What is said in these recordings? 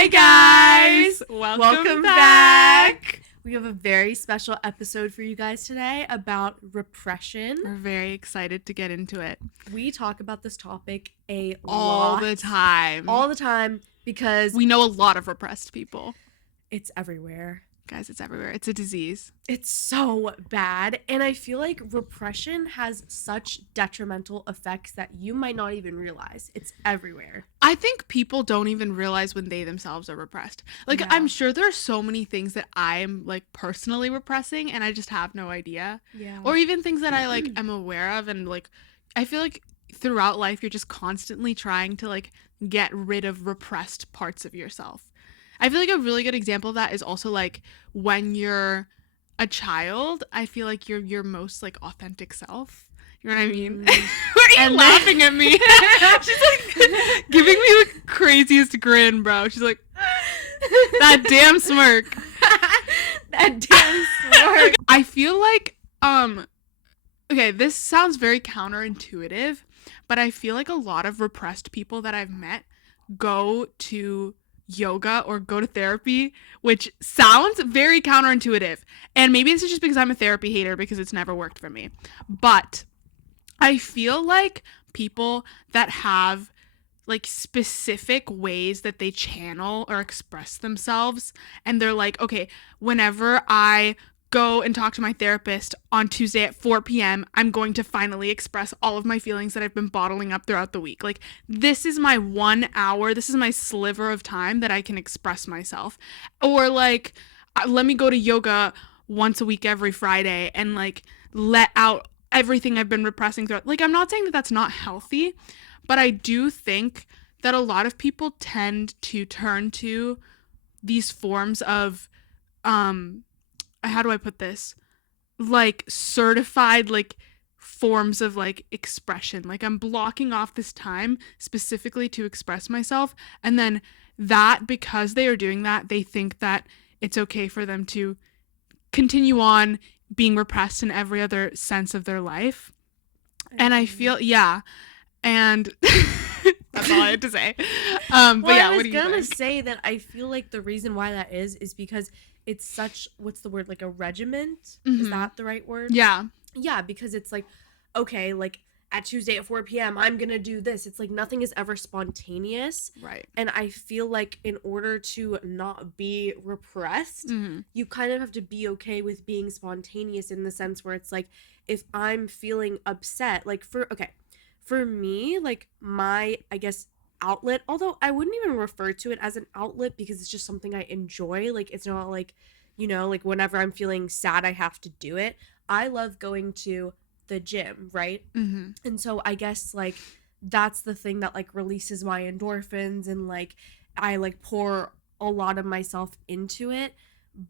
Hi guys! Welcome back! We have a very special episode for you guys today about repression. We're very excited to get into it. We talk about this topic all the time. All the time because we know a lot of repressed people. It's everywhere. Guys, it's everywhere. It's a disease. It's so bad. And I feel like repression has such detrimental effects that you might not even realize. It's everywhere. I think people don't even realize when they themselves are repressed. Like, yeah. I'm sure there are so many things that I'm, like, personally repressing and I just have no idea. Yeah. Or even things that I, like, am aware of. And, like, I feel like throughout life, you're just constantly trying to, like, get rid of repressed parts of yourself. I feel like a really good example of that is also, like, when you're a child, I feel like you're your most, like, authentic self. You know what I mean? Why are you laughing at me? She's, like, giving me the craziest grin, bro. She's like, that damn smirk. That damn smirk. I feel like, okay, this sounds very counterintuitive, but I feel like a lot of repressed people that I've met go to yoga or go to therapy, which sounds very counterintuitive. And maybe this is just because I'm a therapy hater because it's never worked for me. But I feel like people that have, like, specific ways that they channel or express themselves, and they're like, okay, whenever I go and talk to my therapist on Tuesday at 4 p.m., I'm going to finally express all of my feelings that I've been bottling up throughout the week. Like, this is my 1 hour, this is my sliver of time that I can express myself. Or, like, let me go to yoga once a week every Friday and, like, let out everything I've been repressing throughout. Like, I'm not saying that that's not healthy, but I do think that a lot of people tend to turn to these forms of, how do I put this? Like, certified, like, forms of, like, expression. Like, I'm blocking off this time specifically to express myself. And then that, because they are doing that, they think that it's okay for them to continue on being repressed in every other sense of their life. And I feel, yeah. And that's all I had to say. But well, yeah, I was what do you gonna think? say that I feel like the reason why that is because it's such, what's the word, like a regiment? Mm-hmm. Is that the right word? Yeah. Yeah, because it's like, okay, like at Tuesday at 4 p.m., I'm gonna do this. It's like nothing is ever spontaneous. Right. And I feel like in order to not be repressed, Mm-hmm. you kind of have to be okay with being spontaneous in the sense where it's like, if I'm feeling upset, like for me, like my, I guess, outlet, although I wouldn't even refer to it as an outlet because it's just something I enjoy. Like, it's not like, you know, like whenever I'm feeling sad, I have to do it. I love going to the gym, right? Mm-hmm. And so I guess, like, that's the thing that, like, releases my endorphins and, like, I, like, pour a lot of myself into it.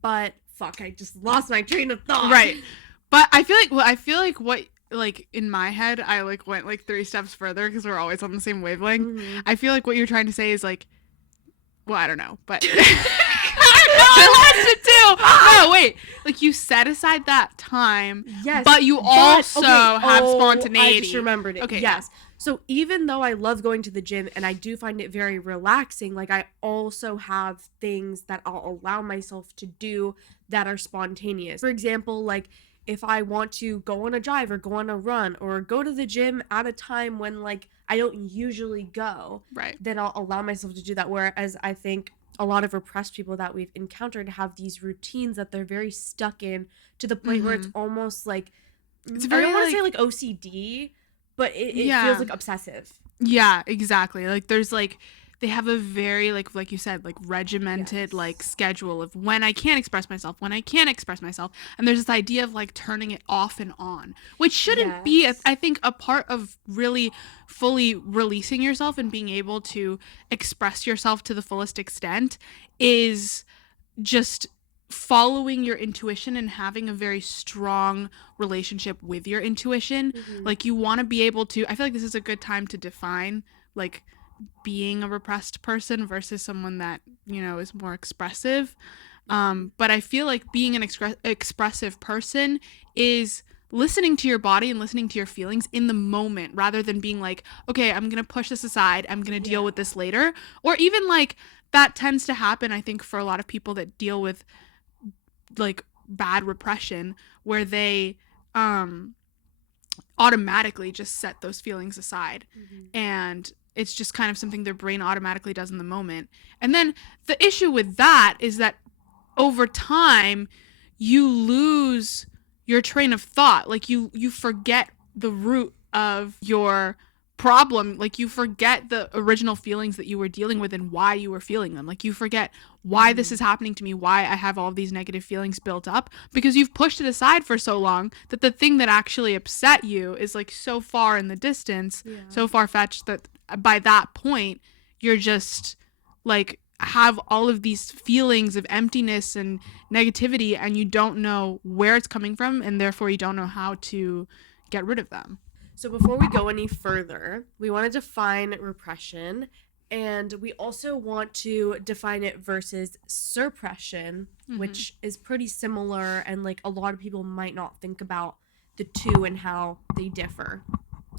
But, fuck, I just lost my train of thought. Right. But I feel like what, like, in my head, I, like, went, like, 3 steps further because we're always on the same wavelength. Mm-hmm. I feel like what you're trying to say is, like, well, I don't know, but I lost it too. No, wait. Like, you set aside that time, yes, but you also have spontaneity. I just remembered it. Okay, yes. So even though I love going to the gym and I do find it very relaxing, like, I also have things that I'll allow myself to do that are spontaneous. For example, like, if I want to go on a drive or go on a run or go to the gym at a time when, like, I don't usually go, right, then I'll allow myself to do that. Whereas I think a lot of repressed people that we've encountered have these routines that they're very stuck in to the point where it's almost like, it's very, I don't want like, to say like OCD, but it yeah, feels like obsessive. Yeah, exactly. Like, there's, like, they have a very, like you said, like, regimented, yes, like, schedule of when I can express myself, when I can't express myself. And there's this idea of, like, turning it off and on, which shouldn't be, I think, a part of really fully releasing yourself and being able to express yourself to the fullest extent is just following your intuition and having a very strong relationship with your intuition. Mm-hmm. Like, you want to be able to, I feel like this is a good time to define, like, being a repressed person versus someone that, you know, is more expressive. But I feel like being an expressive person is listening to your body and listening to your feelings in the moment rather than being like, okay, I'm going to push this aside. I'm going to deal with this later. Or even like that tends to happen, I think, for a lot of people that deal with like bad repression, where they automatically just set those feelings aside. And it's just kind of something their brain automatically does in the moment. And then the issue with that is that over time you lose your train of thought. Like you forget the root of your problem. Like you forget the original feelings that you were dealing with and why you were feeling them. Like you forget why this is happening to me, why I have all these negative feelings built up, because you've pushed it aside for so long that the thing that actually upset you is like so far in the distance, so far-fetched, that by that point you're just like have all of these feelings of emptiness and negativity, and you don't know where it's coming from, and therefore you don't know how to get rid of them. So before we go any further, we want to define repression, and we also want to define it versus suppression, which is pretty similar, and like a lot of people might not think about the two and how they differ.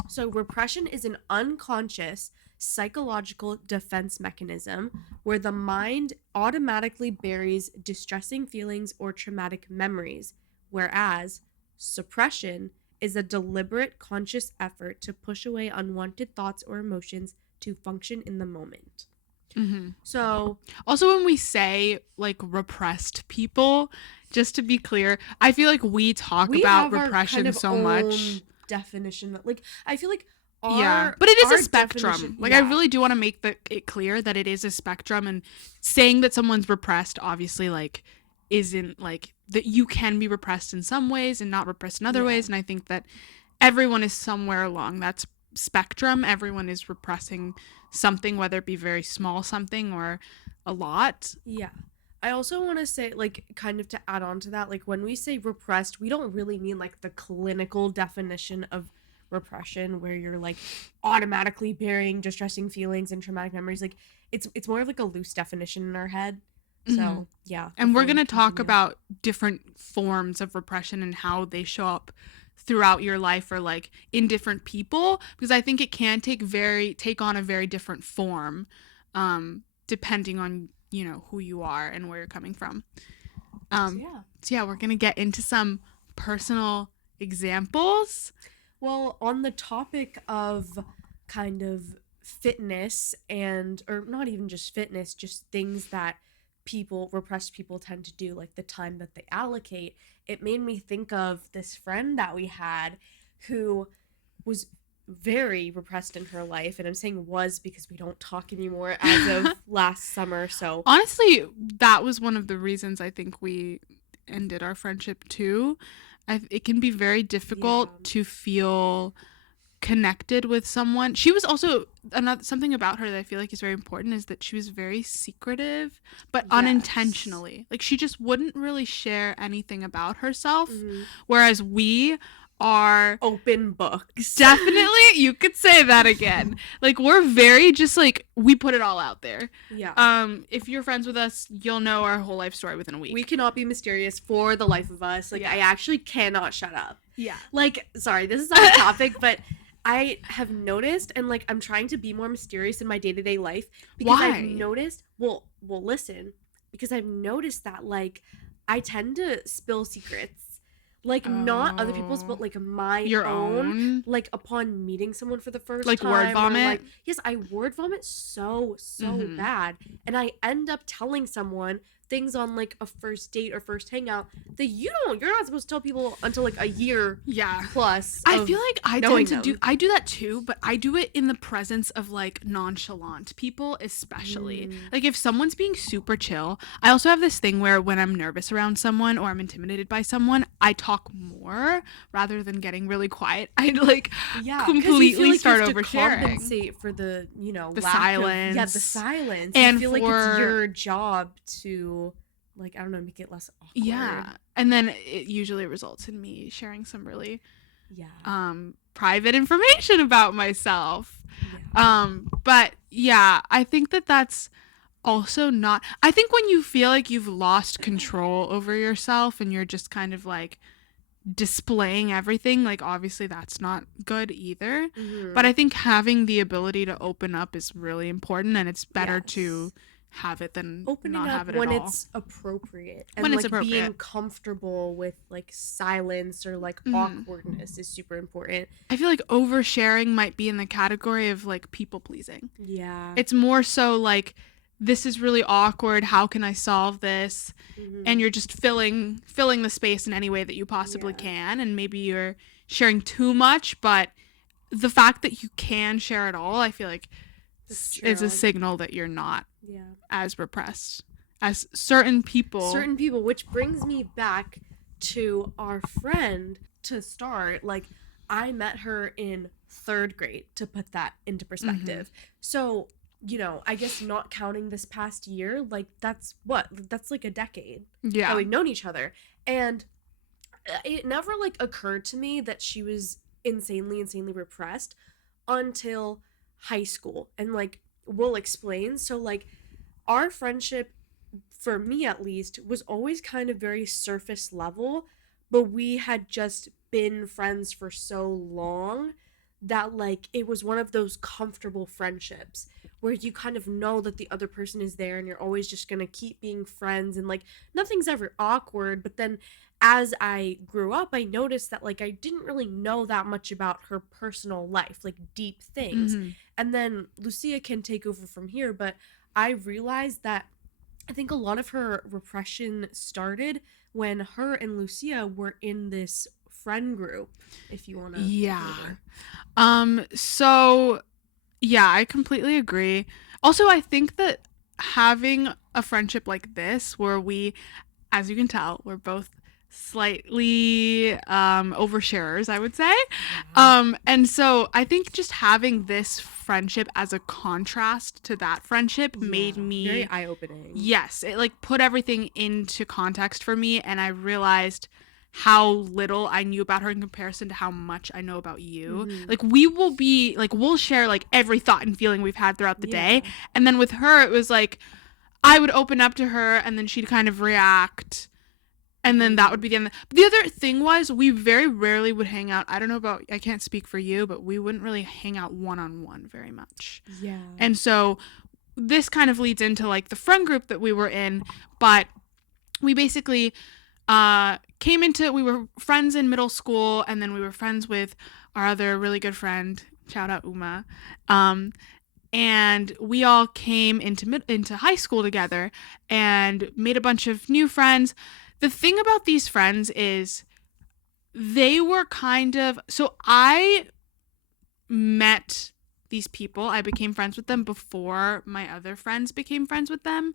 So repression is an unconscious psychological defense mechanism where the mind automatically buries distressing feelings or traumatic memories, whereas suppression is a deliberate conscious effort to push away unwanted thoughts or emotions to function in the moment. So Also, when we say like repressed people, just to be clear, I feel like we talk we about have our repression kind of so own much. definition. Like I feel like But it is our a spectrum. definition- Like I really do want to make it clear that it is a spectrum, and saying that someone's repressed obviously like isn't like that you can be repressed in some ways and not repressed in other ways. And I think that everyone is somewhere along that spectrum. Everyone is repressing something, whether it be very small something or a lot. Yeah. I also want to say, like, kind of to add on to that, like, when we say repressed, we don't really mean, like, the clinical definition of repression where you're, like, automatically burying distressing feelings and traumatic memories. Like, it's more of, like, a loose definition in our head. So, yeah. And we're going to talk continue. about different forms of repression and how they show up throughout your life or like in different people, because I think it can take on a very different form depending on, you know, who you are and where you're coming from. So we're going to get into some personal examples. Well, on the topic of kind of fitness or not even just fitness, just things that repressed people tend to do, like the time that they allocate, it made me think of this friend that we had who was very repressed in her life. And I'm saying was because we don't talk anymore as of last summer. So honestly, that was one of the reasons I think we ended our friendship too. It can be very difficult to feel connected with someone. She was also something about her that I feel like is very important is that she was very secretive, but unintentionally. Like she just wouldn't really share anything about herself, whereas we are open books. Definitely, you could say that again. Like we're very just like we put it all out there. Yeah. If you're friends with us, you'll know our whole life story within a week. We cannot be mysterious for the life of us. Like I actually cannot shut up. Yeah. Like sorry, this is not a topic, but I have noticed, and like I'm trying to be more mysterious in my day-to-day life because I've noticed, well listen, because I've noticed that like I tend to spill secrets. Like not other people's, but like your own. Like upon meeting someone for the first time. Like word vomit? Like, yes, I word vomit so bad. And I end up telling someone things on like a first date or first hangout that you're not supposed to tell people until like a year plus. I feel like I do that too, but I do it in the presence of like nonchalant people, especially. Like if someone's being super chill. I also have this thing where when I'm nervous around someone or I'm intimidated by someone, I talk more rather than getting really quiet. I like completely start oversharing. Compensate for the the silence. The silence. And I feel like it's your job to like, I don't know, make it less awkward. Yeah. And then it usually results in me sharing some really private information about myself. But yeah, I think that's also not, I think when you feel like you've lost control over yourself and you're just kind of like displaying everything, like obviously that's not good either. But I think having the ability to open up is really important, and it's better to have it than Opening not up have it at when all. it's appropriate, When and it's like being appropriate. comfortable with like silence or like Mm. awkwardness is super important. I feel like oversharing might be in the category of like people pleasing. Yeah. It's more so like, this is really awkward. How can I solve this? Hmm. And you're just filling the space in any way that you possibly Yeah, can. And maybe you're sharing too much, but the fact that you can share it all, I feel like that's is a true. signal that you're not Yeah. as repressed as certain people. Certain people, which brings me back to our friend to start. Like, I met her in third grade, to put that into Mm-hmm. perspective. So, I guess not counting this past year, like, that's what? That's like a decade that Yeah. we've known each other. And it never, like, occurred to me that she was insanely repressed until high school. And, like, we'll explain. So, like, our friendship, for me at least, was always kind of very surface level, but we had just been friends for so long that like it was one of those comfortable friendships where you kind of know that the other person is there and you're always just going to keep being friends, and like nothing's ever awkward. But then as I grew up, I noticed that like I didn't really know that much about her personal life, like deep things. Mm-hmm. And then Lucia can take over from here, but I realized that I think a lot of her repression started when her and Lucia were in this friend group. If you want to take Yeah. over. So yeah, I completely agree. Also, I think that having a friendship like this where we, as you can tell, we're both slightly oversharers, I would say. Yeah. And so I think just having this friendship as a contrast to that friendship Yeah. made Very me, eye opening. yes, it like put everything into context for me, and I realized how little I knew about her in comparison to how much I know about you. Mm-hmm. Like we will be like we'll share like every thought and feeling we've had throughout the day. Yeah. And then with her it was like I would open up to her and then she'd kind of react, and then that Mm-hmm. would be the end. But the other thing was we very rarely would hang out. I don't know about, I can't speak for you, but we wouldn't really hang out one on one very much. Yeah. And so this kind of leads into like the friend group that we were in, but we basically we were friends in middle school, and then we were friends with our other really good friend, shout out Uma. Um, and we all came into high school together and made a bunch of new friends. The thing about these friends is they were kind of, so I met these people. I became friends with them before my other friends became friends with them.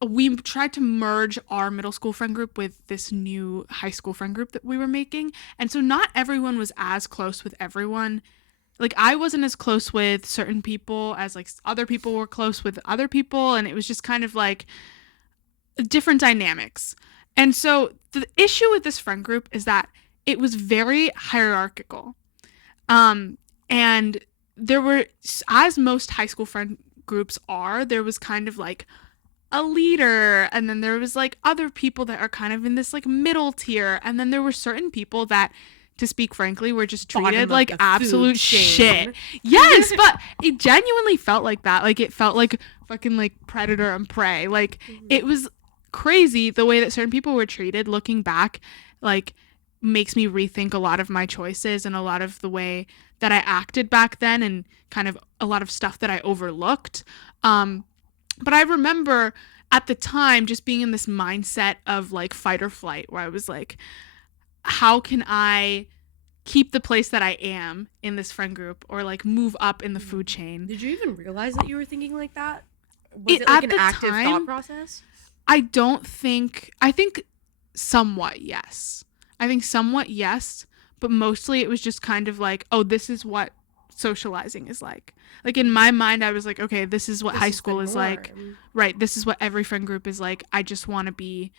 We tried to merge our middle school friend group with this new high school friend group that we were making. And so not everyone was as close with everyone. Like I wasn't as close with certain people as like other people were close with other people, and it was just kind of like different dynamics. And so the issue with this friend group is that it was very hierarchical. And there were, as most high school friend groups are, there was kind of like a leader, and then there was like other people that are kind of in this like middle tier, and then there were certain people that, to speak frankly, were just treated Bottom of like the absolute food shit. chain. Yes, but it genuinely felt like that. Like it felt like fucking like predator and prey. Like Mm-hmm. it was crazy the way that certain people were treated. Looking back, like makes me rethink a lot of my choices and a lot of the way that I acted back then, and kind of a lot of stuff that I overlooked. But I remember at the time just being in this mindset of like fight or flight, where I was like, how can I keep the place that I am in this friend group, or like move up in the food chain? Did you even realize that you were thinking like that? Was It it like at an the active thought time, process? I think somewhat yes. I think somewhat yes, but mostly it was just kind of like, oh, this is what socializing is like. Like in my mind, I was like, okay, this is what This high is the school is like. norm. Right. This is what every friend group is like. I just want to be,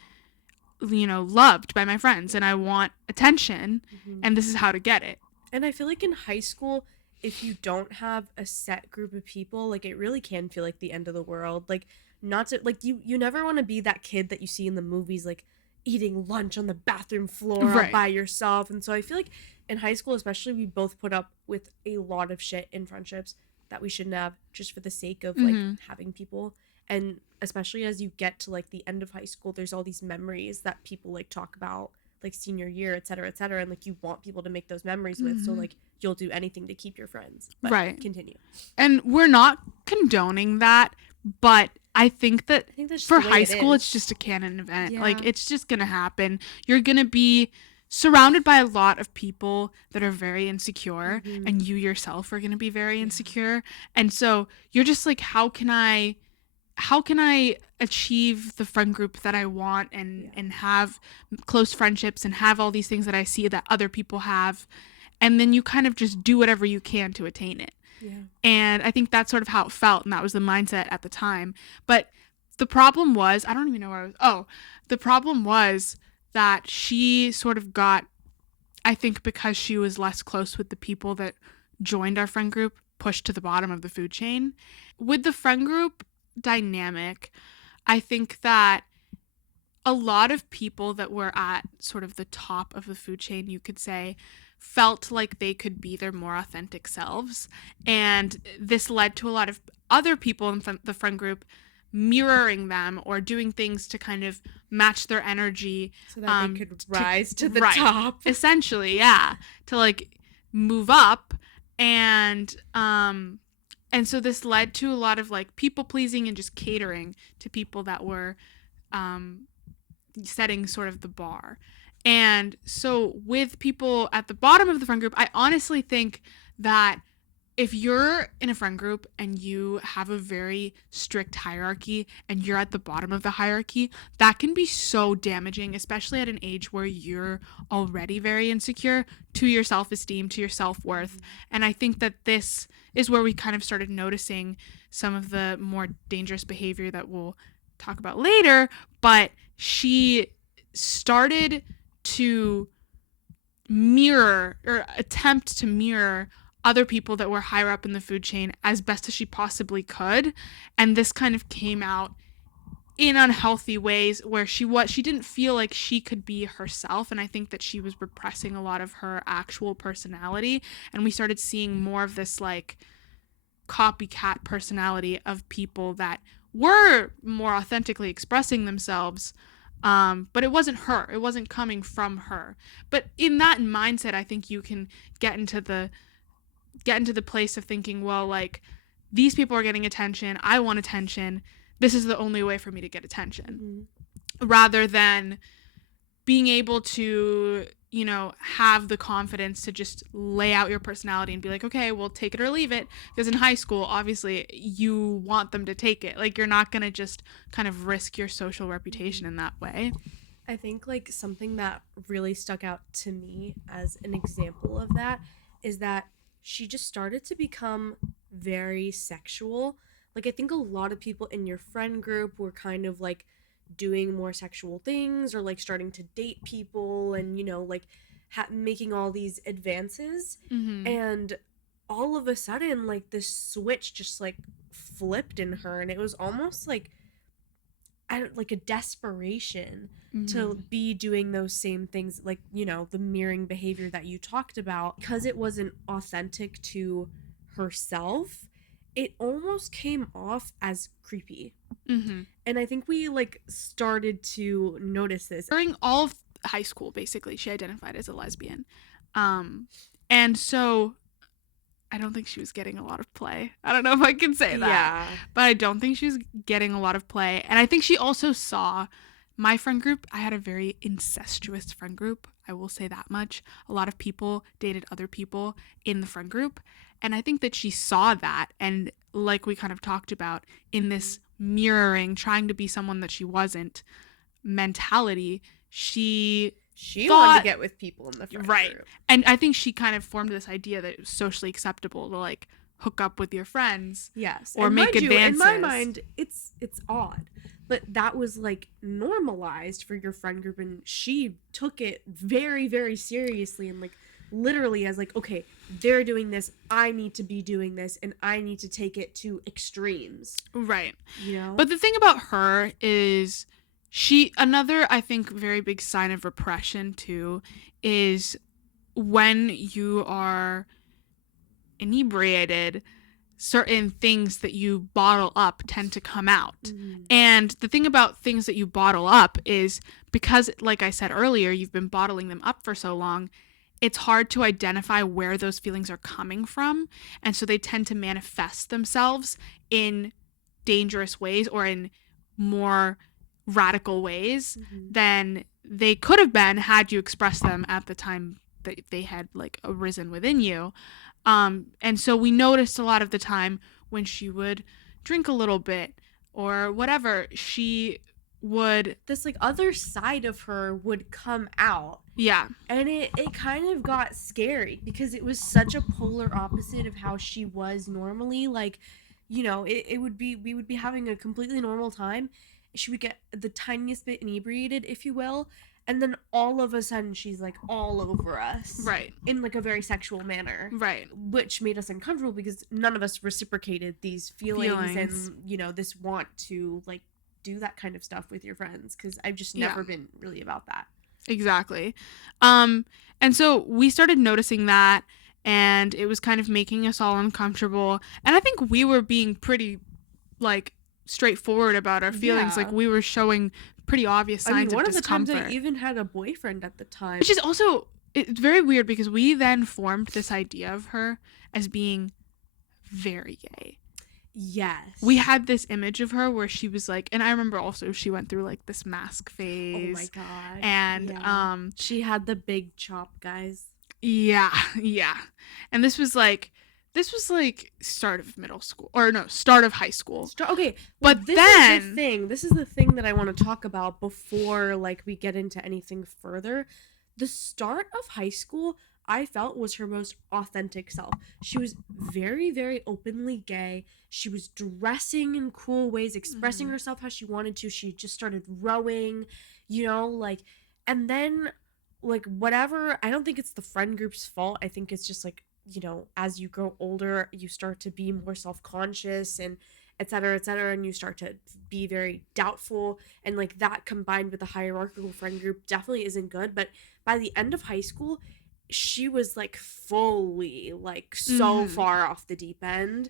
loved by my friends, and I want attention, Mm-hmm. and this is how to get it. And I feel like in high school, if you don't have a set group of people, like it really can feel like the end of the world. Like not to like you never want to be that kid that you see in the movies, like eating lunch on the bathroom floor all Right. by yourself. And so I feel like in high school especially, we both put up with a lot of shit in friendships that we shouldn't have, just for the sake of like Mm-hmm. having people. And especially as you get to like the end of high school, there's all these memories that people like talk about, like senior year, et cetera, and like you want people to make those memories with, so Mm-hmm. like you'll do anything to keep your friends. But Right. continue. And we're not condoning that, but I think that I think that's just for the way high it school, it's is. just a canon event. Like, Yeah. it's just going to happen. You're going to be surrounded by a lot of people that are very insecure, Mm-hmm. and you yourself are going to be very insecure. And so you're just like, how can I achieve the friend group that I want, and have close friendships and have all these things that I see that other people have, and then you kind of just do whatever you can to attain it. Yeah. And I think that's sort of how it felt, and that was the mindset at the time. But the problem was, I don't even know where I was. Oh, the problem was that she sort of got, I think because she was less close with the people that joined our friend group, pushed to the bottom of the food chain. With the friend group dynamic, I think that a lot of people that were at sort of the top of the food chain, you could say, felt like they could be their more authentic selves. And this led to a lot of other people in the friend group mirroring them or doing things to kind of match their energy. So that they could rise to the right, top. essentially, yeah. To like move up. And so this led to a lot of like people pleasing and just catering to people that were setting sort of the bar. And so with people at the bottom of the friend group, I honestly think that if you're in a friend group and you have a very strict hierarchy and you're at the bottom of the hierarchy, that can be so damaging, especially at an age where you're already very insecure to your self-esteem, to your self-worth. And I think that this is where we kind of started noticing some of the more dangerous behavior that we'll talk about later. But she started to mirror or attempt to mirror other people that were higher up in the food chain as best as she possibly could. And this kind of came out in unhealthy ways where she didn't feel like she could be herself. And I think that she was repressing a lot of her actual personality. And we started seeing more of this like copycat personality of people that were more authentically expressing themselves. But it wasn't her. It wasn't coming from her. But in that mindset, I think you can get into the place of thinking, well, like, these people are getting attention. I want attention. This is the only way for me to get attention. Mm-hmm. Rather than being able to, have the confidence to just lay out your personality and be like, okay, well, take it or leave it. Because in high school, obviously, you want them to take it. Like, you're not going to just kind of risk your social reputation in that way. I think, like, something that really stuck out to me as an example of that is that she just started to become very sexual. Like, I think a lot of people in your friend group were kind of like doing more sexual things or like starting to date people and, like making all these advances. Mm-hmm. And all of a sudden, like, this switch just like flipped in her, and it was almost like like a desperation to be doing those same things, like, the mirroring behavior that you talked about, because it wasn't authentic to herself. It almost came off as creepy. Mm-hmm. And I think we like started to notice this during all of high school. Basically, she identified as a lesbian, and so I don't think she was getting a lot of play. I don't know if I can say that. Yeah. But I don't think she was getting a lot of play. And I think she also saw my friend group. I had a very incestuous friend group. I will say that much. A lot of people dated other people in the friend group. And I think that she saw that. And like we kind of talked about, in this mirroring, trying to be someone that she wasn't mentality, she wanted to get with people in the friend group. And I think she kind of formed this idea that it was socially acceptable to like hook up with your friends. Yes. Or and make advances. In my mind, it's odd. But that was like normalized for your friend group, and she took it very, very seriously and like literally as like, okay, they're doing this, I need to be doing this, and I need to take it to extremes. Right. But the thing about her is another, I think, very big sign of repression too is when you are inebriated, certain things that you bottle up tend to come out. Mm-hmm. And the thing about things that you bottle up is because, like I said earlier, you've been bottling them up for so long, it's hard to identify where those feelings are coming from. And so they tend to manifest themselves in dangerous ways or in more radical ways Mm-hmm. than they could have been had you expressed them at the time that they had like arisen within you. And so we noticed a lot of the time when she would drink a little bit or whatever, she would, This like other side of her would come out. yeah, And it kind of got scary because it was such a polar opposite of how she was normally. Like, it would be, we would be having a completely normal time. She would get the tiniest bit inebriated, if you will. And then all of a sudden she's like all over us. right, In like a very sexual manner. right, Which made us uncomfortable because none of us reciprocated these feelings. And, this want to like do that kind of stuff with your friends. Because I've just never been really about that. Exactly. And so we started noticing that, and it was kind of making us all uncomfortable. And I think we were being pretty, like, straightforward about our feelings. Yeah. Like, we were showing pretty obvious signs one of of the discomfort. times I even had a boyfriend at the time. Which is also, it's very weird because we then formed this idea of her as being very gay. Yes. We had this image of her where she was like, and I remember also she went through like this mask phase. Oh my god. And yeah. She had the big chop, guys. Yeah. And this was like start of middle school, or no, start of high school. Okay, but this then is the thing. This is the thing that I want to talk about before like we get into anything further. The start of high school, I felt, was her most authentic self. She was very, very openly gay. She was dressing in cool ways, expressing herself how she wanted to. She just started rowing, like, and then, like, whatever. I don't think it's the friend group's fault. I think it's just, like, as you grow older, you start to be more self-conscious and et cetera, and you start to be very doubtful. And, like, that combined with the hierarchical friend group definitely isn't good. But by the end of high school, she was like fully like so far off the deep end.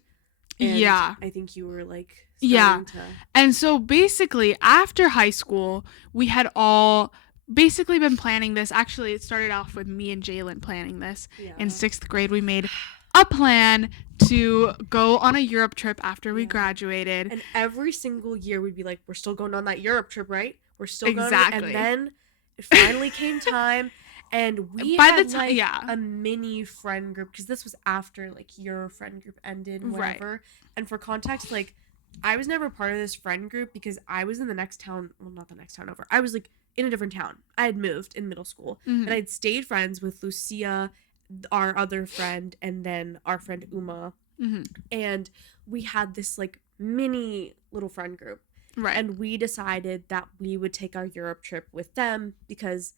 And I think you were like starting to... And so basically after high school, we had all basically been planning this. Actually, it started off with me and Ceylin planning this. In 6th grade. We made a plan to go on a Europe trip after we graduated. And every single year we'd be like, we're still going on that Europe trip, right? We're still going. Exactly. And then it finally came time. And we by had the time, a mini friend group, because this was after like your friend group ended and whatever. Right. And for context, like I was never part of this friend group because I was in the next town. Well, not the next town over. I was like in a different town. I had moved in middle school, and I'd stayed friends with Lucia, our other friend, and then our friend Uma. And we had this like mini little friend group. Right. And we decided that we would take our Europe trip with them because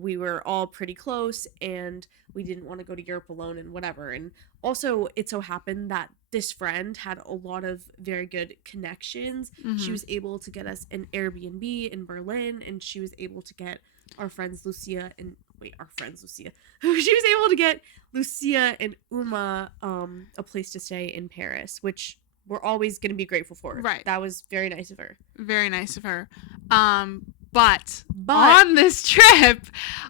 we were all pretty close and we didn't want to go to Europe alone and whatever. And also it so happened that this friend had a lot of very good connections. She was able to get us an Airbnb in Berlin, and she was able to get our friends Lucia and she was able to get Lucia and Uma a place to stay in Paris, which we're always going to be grateful for. Right. That was very nice of her. Very nice of her. But on this trip,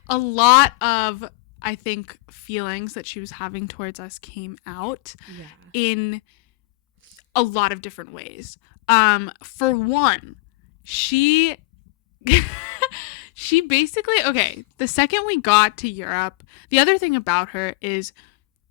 a lot of, I think, feelings that she was having towards us came out in a lot of different ways. For one, she basically, the second we got to Europe, the other thing about her is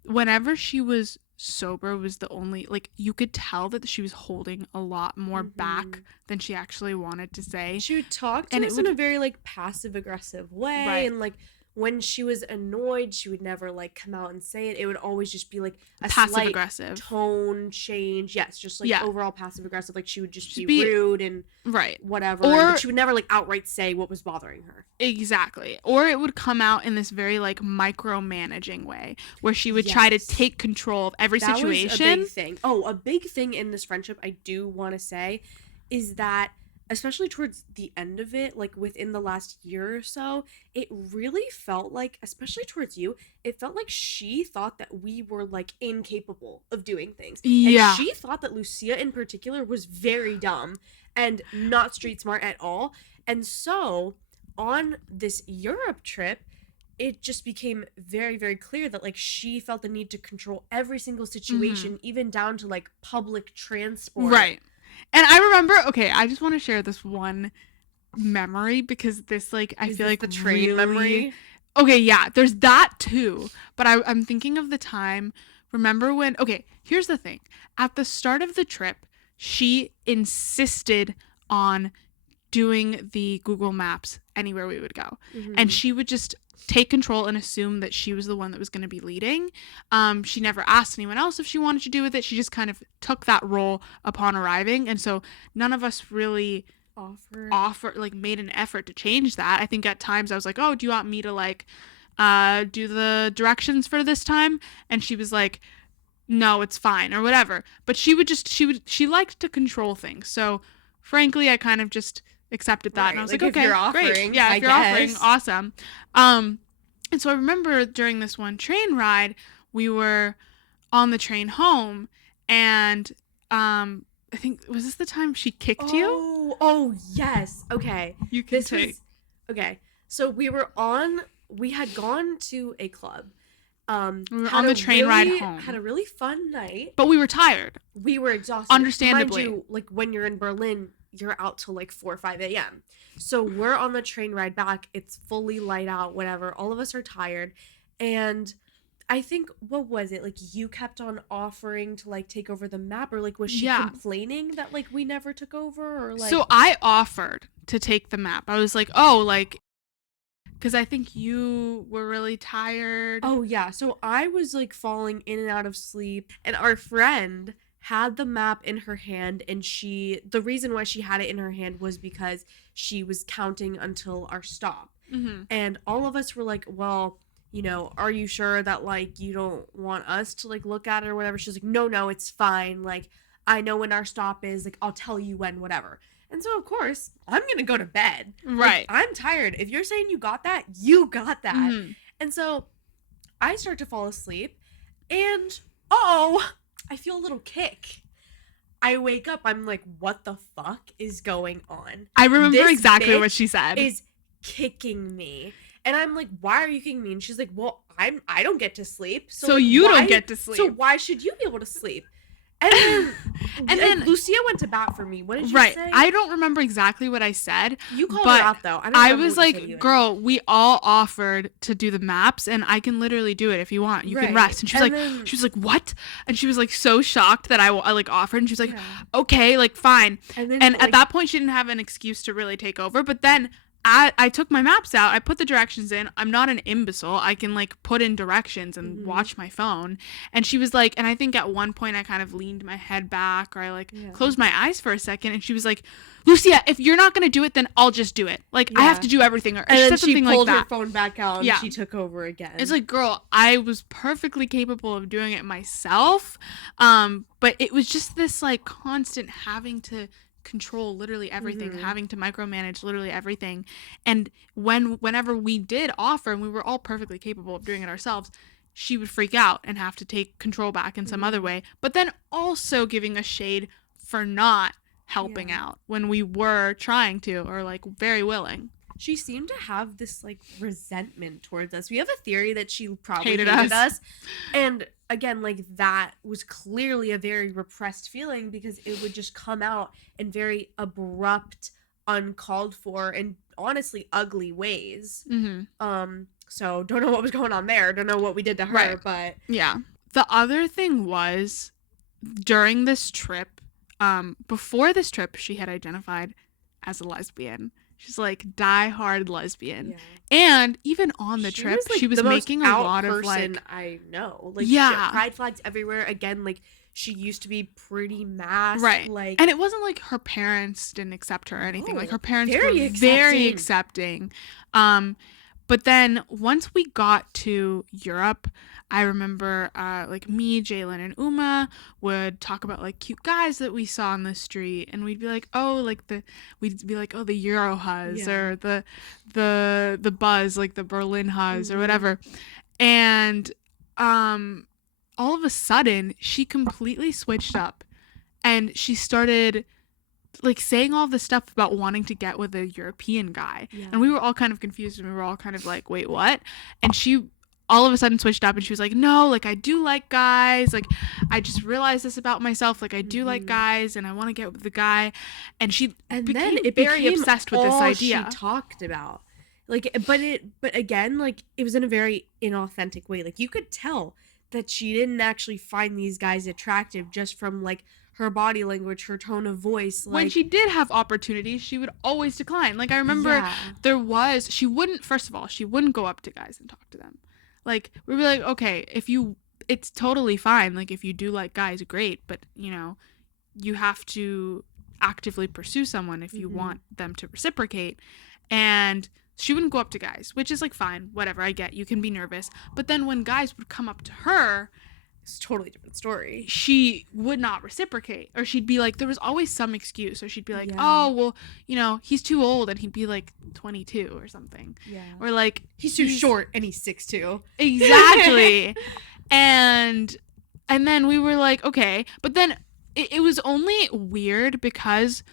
whenever she was sober was the only, like, you could tell that she was holding a lot more back than she actually wanted to say. She would talk to us in a very like passive aggressive way, right. And like when she was annoyed, she would never like come out and say it. It would always just be like a passive slight aggressive tone change. Yes, just like overall passive aggressive. Like she would just be rude and whatever. But she would never like outright say what was bothering her. Exactly. Or it would come out in this very like micromanaging way where she would try to take control of every situation. Was a big thing. Oh, a big thing in this friendship I do want to say is that especially towards the end of it, like within the last year or so, it really felt like, especially towards you, it felt like she thought that we were like incapable of doing things. And Yeah. she thought that Lucia in particular was very dumb and not street smart at all. And so on this Europe trip, it just became very, very clear that like she felt the need to control every single Mm-hmm. situation, even down to like public transport. Right. And I remember, okay, I just want to share this one memory because this, like, I Is feel this like the train really. memory? Okay, yeah, there's that too. But I'm thinking of the time. Remember when. Okay, here's the thing. At the start of the trip, she insisted on doing the Google Maps anywhere we would go. And Mm-hmm. she would just take control and assume that she was the one that was going to be leading. She never asked anyone else if she wanted to do with it. She just kind of took that role upon arriving. And so none of us really Offered. like made an effort to change that. I think at times I was like, "Oh, do you want me to like do the directions for this time?" And she was like, "No, it's fine," or whatever. But she liked to control things. So frankly, I kind of just accepted that, and I Right. was like, Like if you're "Okay, great. offering, Yeah, I if you're offering, guess. awesome." Um and so I remember during this one train ride, we were on the train home, and I think, was this the time she kicked you? Oh, yes. Okay. You can This take. was okay. So we had gone to a club. We were on the train ride Had home, a really fun night. but we were tired, We were exhausted. Mind understandably. you, like when you're in Berlin, you're out till like 4 or 5 a.m. So we're on the train ride back. It's fully light out, whatever. All of us are tired. And I think, what was it? Like you kept on offering to like take over the map, or like was she Yeah. complaining that like we never took over, or like. So I offered to take the map. I was like, "Oh, like, because I think you were really tired." Oh yeah, so I was like falling in and out of sleep, and our friend had the map in her hand, and the reason why she had it in her hand was because she was counting until our stop. Mm-hmm. And all of us were like, "Well, are you sure that like you don't want us to like look at it or whatever?" She's like, "No, no, it's fine. Like I know when our stop is. Like I'll tell you when, whatever." And so of course, I'm going to go to bed. Like Right. I'm tired. If you're saying you got that, you got that. Mm-hmm. And so I start to fall asleep, and oh, I feel a little kick. I wake up, I'm like, what the fuck is going on? I remember This exactly what she bitch said. is kicking me. And I'm like, why are you kicking me? And she's like, well, I don't get to sleep. So like, you why, don't get to So sleep. why should you be able to sleep? And then And then Lucia went to bat for me. What did you right. say? I don't remember exactly what I said, You called but her out though. I don't I remember was what you said like, either. "Girl, we all offered to do the maps, and I can literally do it if you want. You can Right. rest." And And then- she was like, "What?" And she was like so shocked that I like offered, and she was like, Yeah. "Okay, like fine." And then And like, at that point, she didn't have an excuse to really take over. But then I took my maps out. I put the directions in. I'm not an imbecile. I can like put in directions and watch my phone. And she was like, and I think at one point I kind of leaned my head back, or I like closed my eyes for a second. And she was like, "Lucia, if you're not gonna do it, then I'll just do it. Like I have to do everything." Or and she then said she something pulled like her that. phone back out and Yeah. she took over again. It's like, girl, I was perfectly capable of doing it myself. But it was just this like constant having to control literally everything, having to micromanage literally everything. And whenever we did offer, and we were all perfectly capable of doing it ourselves, she would freak out and have to take control back in some other way. But then also giving us shade for not helping out when we were trying to, or like very willing. She seemed to have this like resentment towards us. We have a theory that she probably Hated hated us. us. And again, like that was clearly a very repressed feeling, because it would just come out in very abrupt, uncalled for, and honestly ugly ways. So don't know what was going on there. Don't know what we did to her, Right. but Yeah. The other thing was, during this trip, before this trip, she had identified as a lesbian. She's like diehard lesbian. yeah. And even on the trip, like, she was the most making a out lot of person like, I know. Like Yeah. pride flags everywhere. Again, like she used to be pretty masked. right. Like, And it wasn't like her parents didn't accept her or anything. No, Like her parents very were very accepting. accepting. But then once we got to Europe, I remember like me, Jalen, and Uma would talk about like cute guys that we saw on the street, and we'd be like, oh, we'd be like, oh, the Euro Huzz, Yeah. or the Buzz, like the Berlin Huzz, or whatever. And all of a sudden, she completely switched up, and she started like saying all this stuff about wanting to get with a European guy. Yeah. And we were all kind of confused, and we were all kind of like, wait, what? And she all of a sudden switched up, and she was like, no, like I do like guys. Like I just realized this about myself. Like I do like guys, and I want to get with the guy. And she became very obsessed with this idea. She talked about. Like, but again, like it was in a very inauthentic way. Like you could tell that she didn't actually find these guys attractive just from like her body language, her tone of voice. Like, when she did have opportunities, she would always decline. Like I remember she wouldn't go up to guys and talk to them. Like we'd be like, okay, it's totally fine. Like if you do like guys, great. But you have to actively pursue someone if you want them to reciprocate. And she wouldn't go up to guys, which is like fine, whatever, I get. You can be nervous. But then when guys would come up to her, it's a totally different story. She would not reciprocate. Or she'd be like, there was always some excuse. Or she'd be like, oh, well, he's too old, and he'd be like 22 or something. Yeah. Or like, he's too short and he's 6'2". Exactly. and then we were like, okay. But then it was only weird because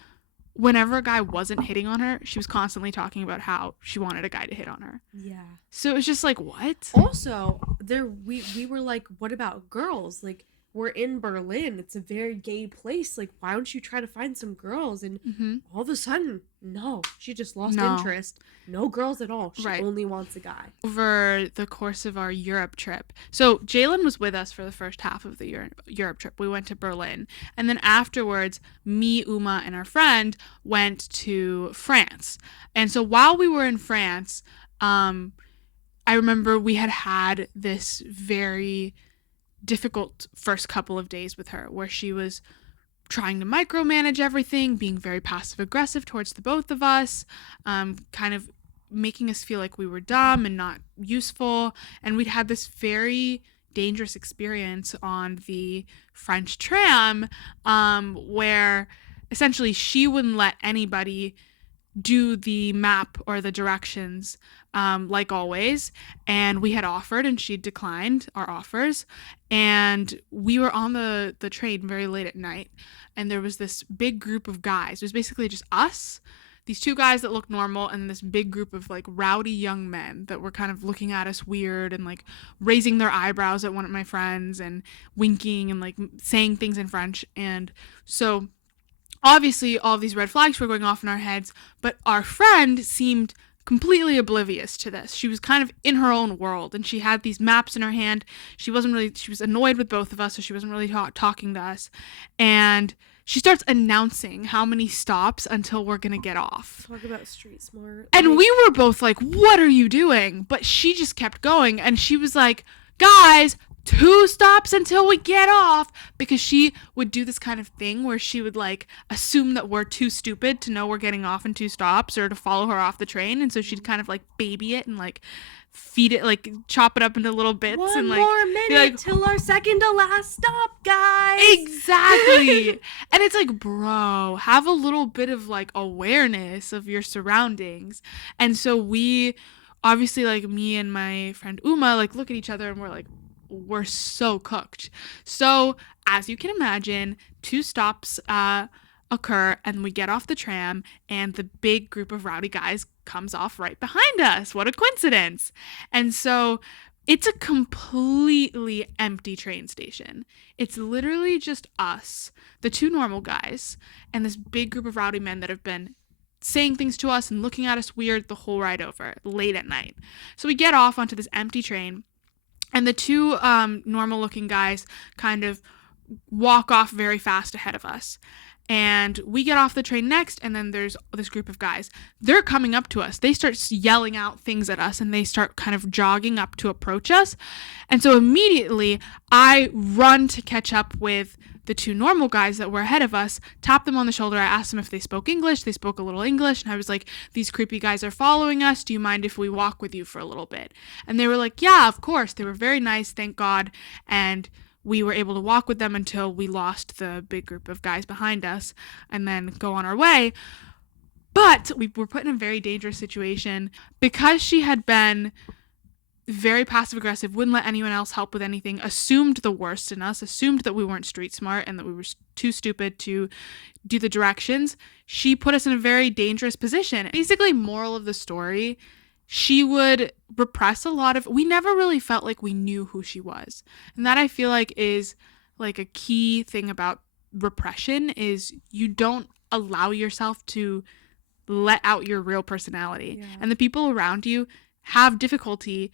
whenever a guy wasn't hitting on her, she was constantly talking about how she wanted a guy to hit on her. Yeah. So it was just like, what? Also, we were like, what about girls? Like, we're in Berlin. It's a very gay place. Like, why don't you try to find some girls? And all of a sudden, no, she just lost interest. No girls at all. She only wants a guy. Over the course of our Europe trip. So Jalen was with us for the first half of the Europe trip. We went to Berlin. And then afterwards, me, Uma, and our friend went to France. And so while we were in France, I remember we had this very difficult first couple of days with her where she was trying to micromanage everything, being very passive aggressive towards the both of us, kind of making us feel like we were dumb and not useful. And we'd had this very dangerous experience on the French tram, where essentially she wouldn't let anybody do the map or the directions, like always. And we had offered, and she declined our offers. And we were on the train very late at night, and there was this big group of guys. It was basically just us, these two guys that looked normal, and this big group of like rowdy young men that were kind of looking at us weird and like raising their eyebrows at one of my friends and winking and like saying things in French. And so obviously all of these red flags were going off in our heads, but our friend seemed completely oblivious to this. She was kind of in her own world, and she had these maps in her hand. She was annoyed with both of us, so she wasn't really talking to us. And she starts announcing how many stops until we're gonna get off. Talk about street smart. And we were both like, what are you doing? But she just kept going, and she was like, guys, 2 stops until we get off, because she would do this kind of thing where she would like assume that we're too stupid to know we're getting off in 2 stops or to follow her off the train. And so she'd kind of like baby it and like feed it, like chop it up into little bits. One like, more minute till our second to last stop, guys. Exactly. And it's like, bro, have a little bit of like awareness of your surroundings. And so we obviously, like, me and my friend Uma like look at each other and we're so cooked. So as you can imagine, 2 stops occur, and we get off the tram, and the big group of rowdy guys comes off right behind us. What a coincidence. And so it's a completely empty train station. It's literally just us, the 2 normal guys, and this big group of rowdy men that have been saying things to us and looking at us weird the whole ride over, late at night. So we get off onto this empty train, and the 2 normal-looking guys kind of walk off very fast ahead of us. And we get off the train next, and then there's this group of guys. They're coming up to us. They start yelling out things at us, and they start kind of jogging up to approach us. And so immediately, I run to catch up with the two normal guys that were ahead of us, tapped them on the shoulder. I asked them if they spoke English. They spoke a little English. And I was like, these creepy guys are following us. Do you mind if we walk with you for a little bit? And they were like, yeah, of course. They were very nice, thank God. And we were able to walk with them until we lost the big group of guys behind us and then go on our way. But we were put in a very dangerous situation because she had been very passive aggressive, wouldn't let anyone else help with anything, assumed the worst in us, assumed that we weren't street smart and that we were too stupid to do the directions. She put us in a very dangerous position. Basically, moral of the story, she would repress a lot of, we never really felt like we knew who she was. And that I feel like is like a key thing about repression is you don't allow yourself to let out your real personality. Yeah. And the people around you have difficulty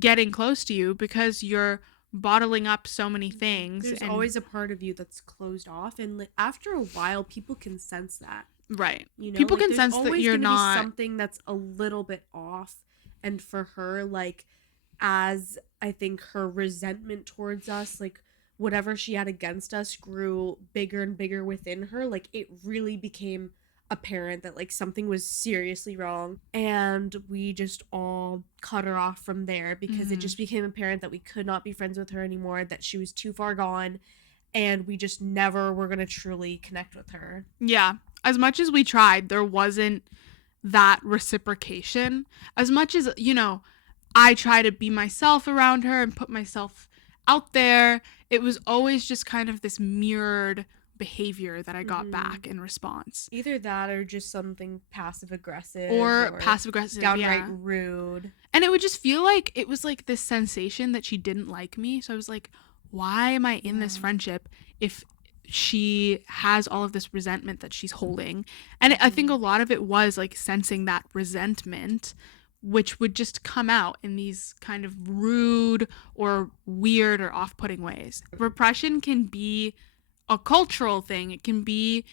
getting close to you because you're bottling up so many things. There's always a part of you that's closed off, and after a while people can sense that. Right. You know, people like, can sense that you're not be something that's a little bit off. And for her, like, as I think her resentment towards us, like whatever she had against us grew bigger and bigger within her, like it really became apparent that like something was seriously wrong, and we just all cut her off from there because it just became apparent that we could not be friends with her anymore, that she was too far gone, and we just never were going to truly connect with her. Yeah. As much as we tried, there wasn't that reciprocation. As much as, you know, I try to be myself around her and put myself out there, it was always just kind of this mirrored behavior that I got back in response. Either that or just something passive aggressive or passive aggressive, downright rude. And it would just feel like it was like this sensation that she didn't like me. So I was like, why am I in this friendship if she has all of this resentment that she's holding? And I think a lot of it was like sensing that resentment, which would just come out in these kind of rude or weird or off-putting ways. Repression can be a cultural thing. It can be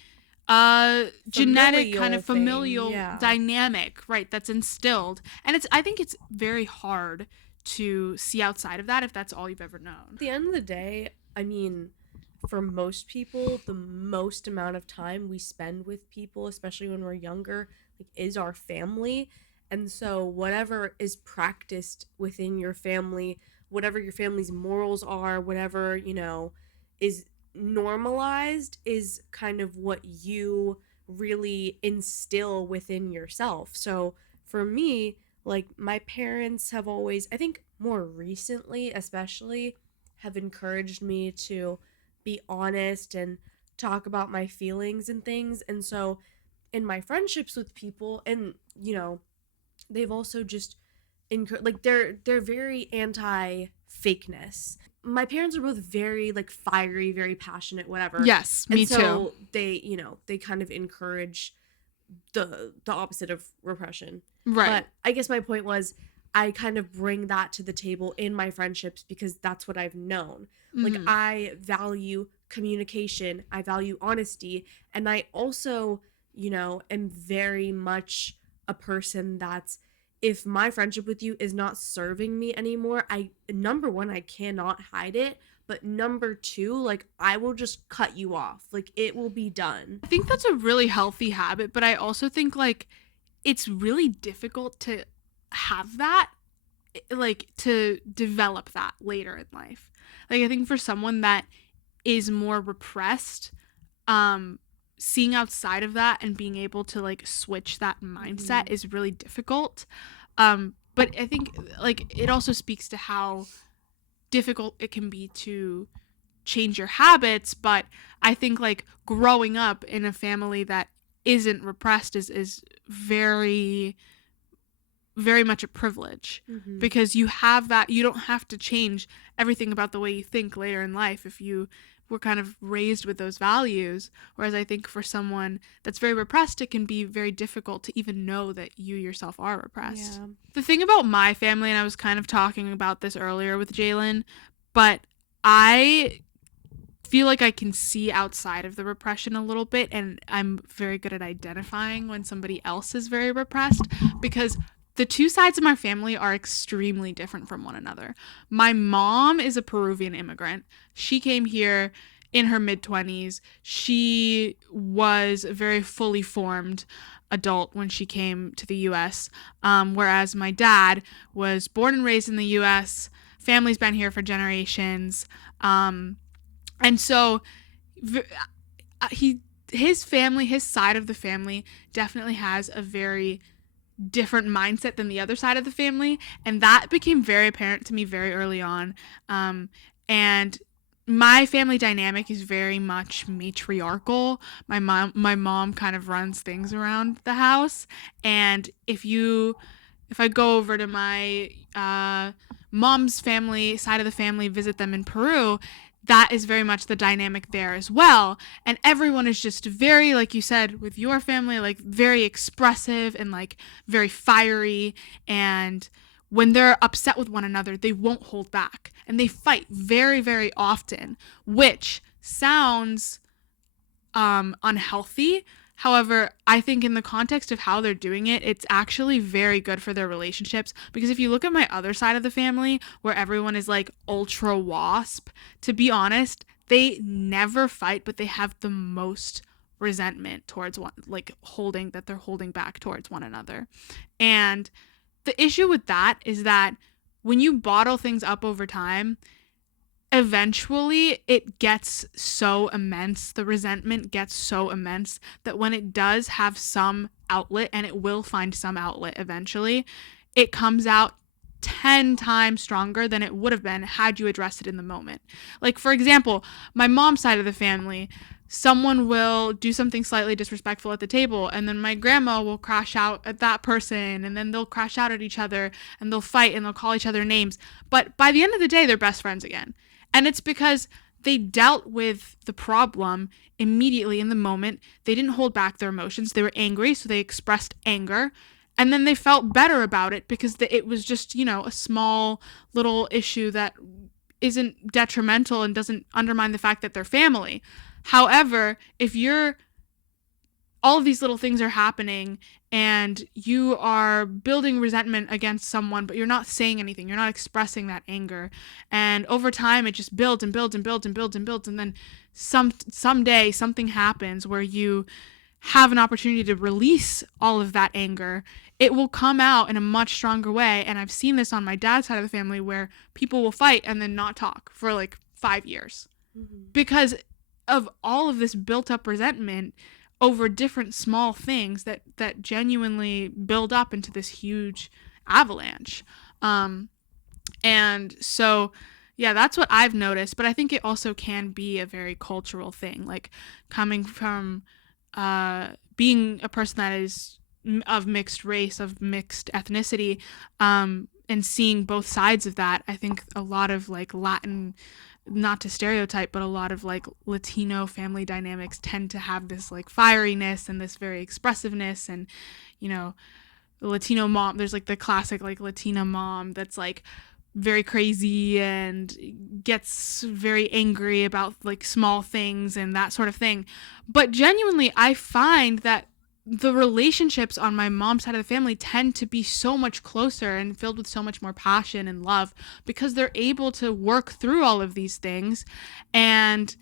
a genetic kind of familial dynamic, right, that's instilled. And I think it's very hard to see outside of that if that's all you've ever known. At the end of the day, I mean, for most people, the most amount of time we spend with people, especially when we're younger, like, is our family. And so whatever is practiced within your family, whatever your family's morals are, whatever, you know, is normalized is kind of what you really instill within yourself. So for me, like, my parents have always, I think more recently especially, have encouraged me to be honest and talk about my feelings and things. And so in my friendships with people, and you know, they've also just like they're very anti fakeness. My parents are both very like fiery, very passionate, whatever. Yes, me too. So they, you know, they kind of encourage the opposite of repression. Right. But I guess my point was, I kind of bring that to the table in my friendships because that's what I've known. Like, I value communication, I value honesty, and I also, you know, am very much a person that's, if my friendship with you is not serving me anymore, number one, I cannot hide it. But number two, like, I will just cut you off. Like, it will be done. I think that's a really healthy habit, but I also think, like, it's really difficult to have that, like, to develop that later in life. Like, I think for someone that is more repressed, seeing outside of that and being able to like switch that mindset is really difficult. But I think like it also speaks to how difficult it can be to change your habits. But I think like growing up in a family that isn't repressed is very, very much a privilege, because you have that. You don't have to change everything about the way you think later in life if you were kind of raised with those values. Whereas I think for someone that's very repressed, it can be very difficult to even know that you yourself are repressed. Yeah. The thing about my family, and I was kind of talking about this earlier with Ceylin, but I feel like I can see outside of the repression a little bit, and I'm very good at identifying when somebody else is very repressed, because the two sides of my family are extremely different from one another. My mom is a Peruvian immigrant. She came here in her mid-20s. She was a very fully formed adult when she came to the US, whereas my dad was born and raised in the US. Family's been here for generations. And so he his family, his side of the family definitely has a very different mindset than the other side of the family, and that became very apparent to me very early on. And my family dynamic is very much matriarchal. My mom kind of runs things around the house, and if I go over to my mom's family side of the family, visit them in Peru, that is very much the dynamic there as well. And everyone is just very, like you said, with your family, like very expressive and like very fiery. And when they're upset with one another, they won't hold back. And they fight very, very often, which sounds unhealthy. However, I think in the context of how they're doing it, it's actually very good for their relationships. Because if you look at my other side of the family, where everyone is like ultra wasp, to be honest, they never fight, but they have the most resentment towards one, like they're holding back towards one another. And the issue with that is that when you bottle things up over time, eventually it gets so immense, the resentment gets so immense that when it does have some outlet, and it will find some outlet eventually, it comes out 10 times stronger than it would have been had you addressed it in the moment. Like, for example, my mom's side of the family, someone will do something slightly disrespectful at the table, and then my grandma will crash out at that person, and then they'll crash out at each other, and they'll fight, and they'll call each other names. But by the end of the day, they're best friends again. And it's because they dealt with the problem immediately in the moment. They didn't hold back their emotions. They were angry, so they expressed anger. And then they felt better about it because it was just, a small little issue that isn't detrimental and doesn't undermine the fact that they're family. However, if all of these little things are happening and you are building resentment against someone, but you're not saying anything, you're not expressing that anger, and over time it just builds and builds and builds and builds and builds, and then someday something happens where you have an opportunity to release all of that anger, it will come out in a much stronger way. And I've seen this on my dad's side of the family, where people will fight and then not talk for like 5 years because of all of this built up resentment over different small things that genuinely build up into this huge avalanche. And so, yeah, that's what I've noticed. But I think it also can be a very cultural thing, like coming from being a person that is of mixed race, of mixed ethnicity, and seeing both sides of that. I think a lot of like Latin, not to stereotype, but a lot of like Latino family dynamics tend to have this like fieriness and this very expressiveness. And the Latino mom, there's like the classic like Latina mom that's like very crazy and gets very angry about like small things and that sort of thing. But genuinely, I find that the relationships on my mom's side of the family tend to be so much closer and filled with so much more passion and love because they're able to work through all of these things and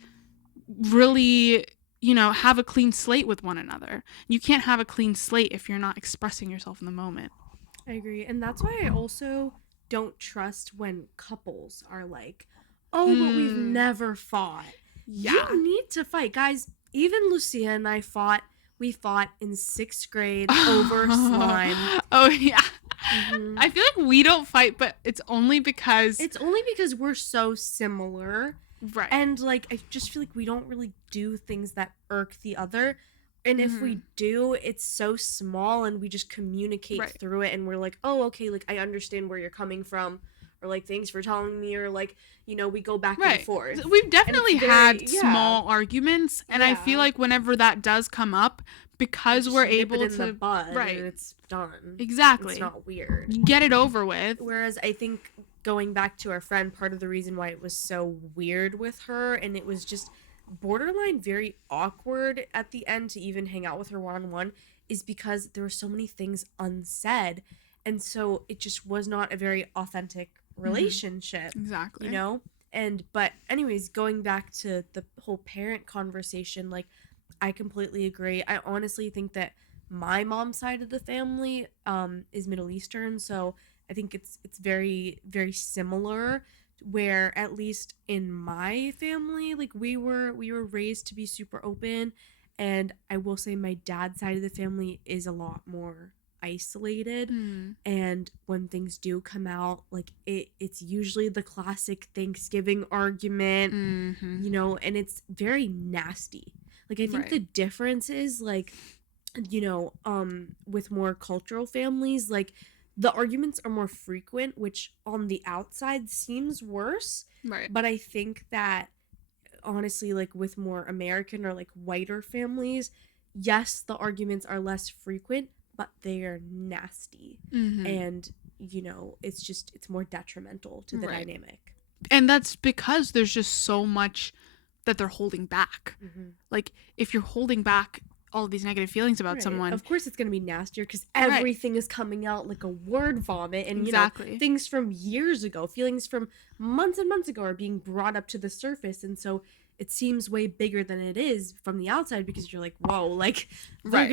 really, have a clean slate with one another. You can't have a clean slate if you're not expressing yourself in the moment. I agree. And that's why I also don't trust when couples are like, oh, but we've never fought. Yeah. You need to fight. Guys, even Lucia and I fought. We fought in 6th grade over slime. Oh, yeah. I feel like we don't fight, but it's only because we're so similar. Right. And like I just feel like we don't really do things that irk the other. And if we do, it's so small and we just communicate through it, and we're like, oh, okay, like I understand where you're coming from, or like thanks for telling me, or like, we go back and forth. We've definitely had small arguments, and I feel like whenever that does come up, because we're able to the bud, and it's done. Exactly. It's not weird. Get it over with. Whereas I think going back to our friend, part of the reason why it was so weird with her, and it was just borderline very awkward at the end to even hang out with her one-on-one, is because there were so many things unsaid, and so it just was not a very authentic relationship. Exactly. But anyways, going back to the whole parent conversation, like I completely agree. I honestly think that my mom's side of the family is Middle Eastern, so I think it's very very similar, where at least in my family, like we were raised to be super open, and I will say my dad's side of the family is a lot more isolated. Mm. And when things do come out, like it's usually the classic Thanksgiving argument, Mm-hmm. and it's very nasty. Like I think Right. the difference is like, with more cultural families, like the arguments are more frequent, which on the outside seems worse. Right. But I think that honestly, like with more American or like whiter families, yes, the arguments are less frequent, but they are nasty. Mm-hmm. And, it's more detrimental to the Right. dynamic. And that's because there's just so much that they're holding back. Mm-hmm. Like, if you're holding back all of these negative feelings about Right. someone, Of course, it's going to be nastier because Right. everything is coming out like a word vomit. And, Exactly. things from years ago, feelings from months and months ago are being brought up to the surface. And so it seems way bigger than it is from the outside because you're like, whoa, like Right.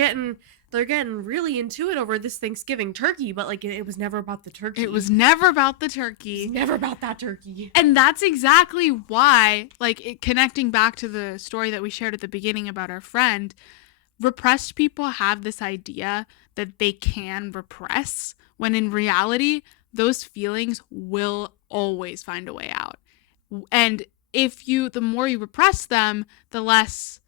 they're getting really into it over this Thanksgiving turkey, but like it was never about the turkey. It was never about the It turkey. was never about that turkey. And that's exactly why, like, connecting back to the story that we shared at the beginning about our friend, repressed people have this idea that they can repress, when in reality, those feelings will always find a way out. And the more you repress them, the less,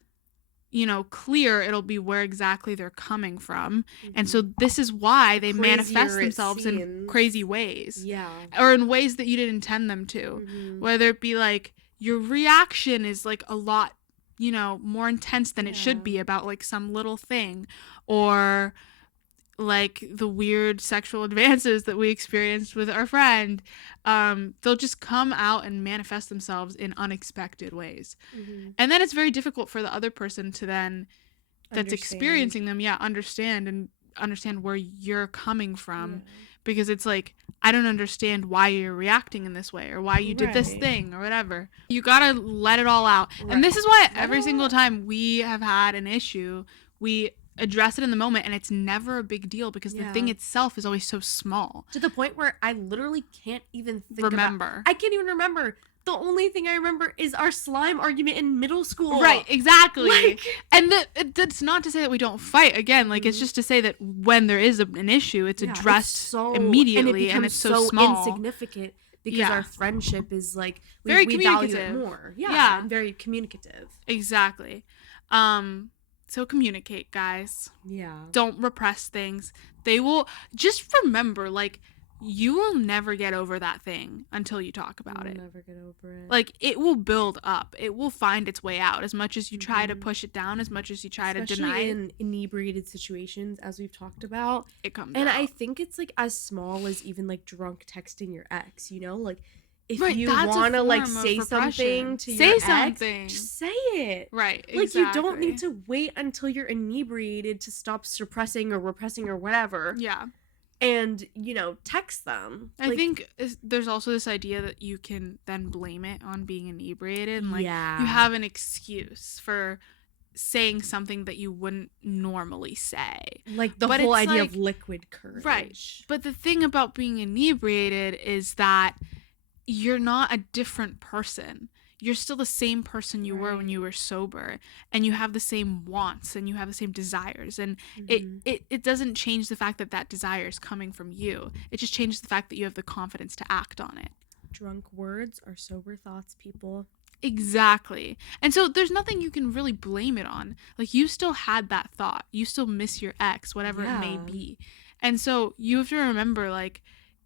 clear it'll be where exactly they're coming from. Mm-hmm. And so this is why they manifest themselves in crazy ways. Yeah. Or in ways that you didn't intend them to. Mm-hmm. Whether it be like your reaction is like a lot, more intense than it should be about like some little thing, or like the weird sexual advances that we experienced with our friend. They'll just come out and manifest themselves in unexpected ways. Mm-hmm. And then it's very difficult for the other person to then, that's experiencing them, understand where you're coming from. Because it's like, I don't understand why you're reacting in this way, or why you did this thing, or whatever. You gotta let it all out. Right. And this is why every single time we have had an issue, we address it in the moment, and it's never a big deal because the thing itself is always so small. To the point where I literally can't even remember. I can't even remember. The only thing I remember is our slime argument in middle school. Right, exactly. And that's not to say that we don't fight. Again, like, it's just to say that when there is an issue, it's addressed immediately, and it's so small. Insignificant because our friendship is like very we value it more. Yeah, and very communicative. Exactly. So communicate, guys. Yeah. Don't repress things. They will, just remember, like, you will never get over that thing until you talk about it. Never get over it. Like, it will build up. It will find its way out. As much as you try to push it down, as much as you try to deny it. in inebriated situations, as we've talked about. It comes out. And I think it's, like, as small as even, like, drunk texting your ex, Like, if right, you want to, like, say something to your ex, just say it. Right, exactly. Like, you don't need to wait until you're inebriated to stop suppressing or repressing or whatever. Yeah. And, text them. I think there's also this idea that you can then blame it on being inebriated. And, like, you have an excuse for saying something that you wouldn't normally say. Like, the whole idea of liquid courage. Right. But the thing about being inebriated is that you're not a different person. You're still the same person you were when you were sober, and you have the same wants, and you have the same desires, and it doesn't change the fact that desire is coming from you. It just changes the fact that you have the confidence to act on it. Drunk words are sober thoughts, people. Exactly. And so there's nothing you can really blame it on. Like, you still had that thought. You still miss your ex, whatever it may be. And so you have to remember, like,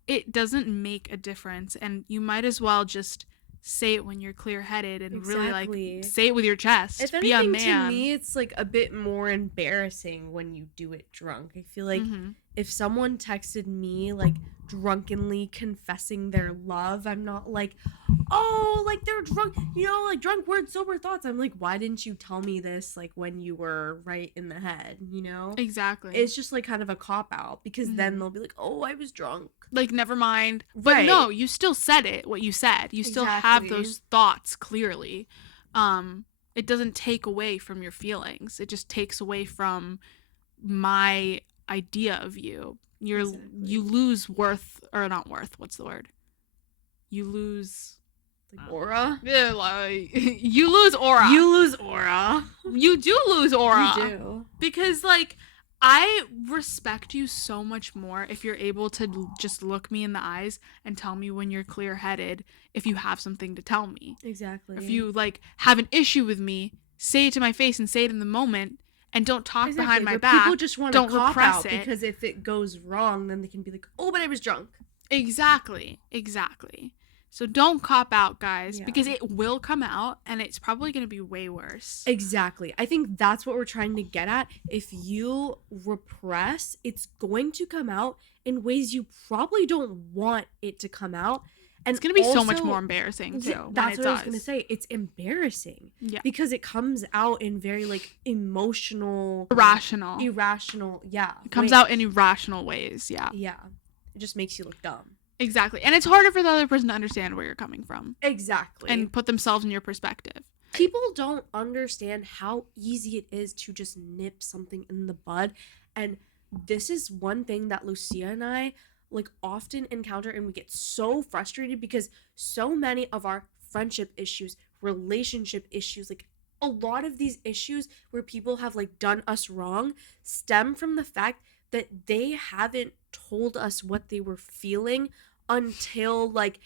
it doesn't make a difference, and you might as well just say it when you're clear-headed and really, like, say it with your chest. If be anything, a man. to me, it's, like, a bit more embarrassing when you do it drunk. I feel like if someone texted me, like, drunkenly confessing their love, I'm not like, oh, like they're drunk, you know, like drunk words, sober thoughts. I'm like, why didn't you tell me this like when you were right in the head, you know? Exactly. It's just like kind of a cop out because then Mhm. they'll be like, oh, I was drunk. Like, never mind. But Right. no, you still said it, what you said. You still have Exactly. those thoughts clearly. It doesn't take away from your feelings. It just takes away from my idea of you. Exactly. You lose worth, or not worth, what's the word? You lose Like aura. yeah, like, you lose aura. You lose aura. You do lose aura. You do. Because, like, I respect you so much more if you're able to just look me in the eyes and tell me when you're clear-headed, if you have something to tell me. Exactly. If you, like, have an issue with me, say it to my face and say it in the moment, and don't talk behind my back. People just want to cop out because if it goes wrong, then they can be like, oh, but I was drunk. Exactly. So don't cop out, guys, Yeah. because it will come out, and it's probably going to be way worse. Exactly. I think that's what we're trying to get at. If you repress, it's going to come out in ways you probably don't want it to come out. And it's going to be also, so much more embarrassing, too. Yeah, that's what I was going to say. It's embarrassing. Yeah. Because it comes out in very, like, emotional. Irrational. Yeah. It comes out in irrational ways, yeah. Yeah. It just makes you look dumb. Exactly. And it's harder for the other person to understand where you're coming from. Exactly. And put themselves in your perspective. People don't understand how easy it is to just nip something in the bud. And this is one thing that Lucia and I like often encounter, and we get so frustrated because so many of our friendship issues, relationship issues, like a lot of these issues where people have like done us wrong stem from the fact that they haven't told us what they were feeling until like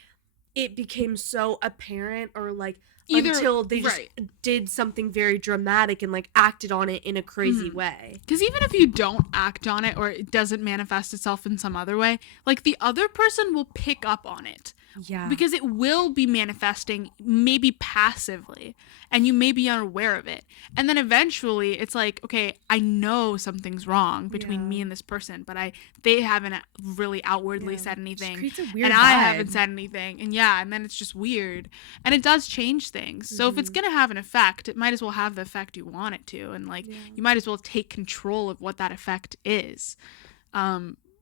it became so apparent, or like until they just did something very dramatic and like acted on it in a crazy way. Because even if you don't act on it or it doesn't manifest itself in some other way, like the other person will pick up on it. Yeah. Because it will be manifesting maybe passively and you may be unaware of it. And then eventually it's like, okay, I know something's wrong between me and this person, but they haven't really outwardly said anything. Just creates a weird and vibe. I haven't said anything. And and then it's just weird. And it does change things. So if it's going to have an effect, it might as well have the effect you want it to. And like you might as well take control of what that effect is.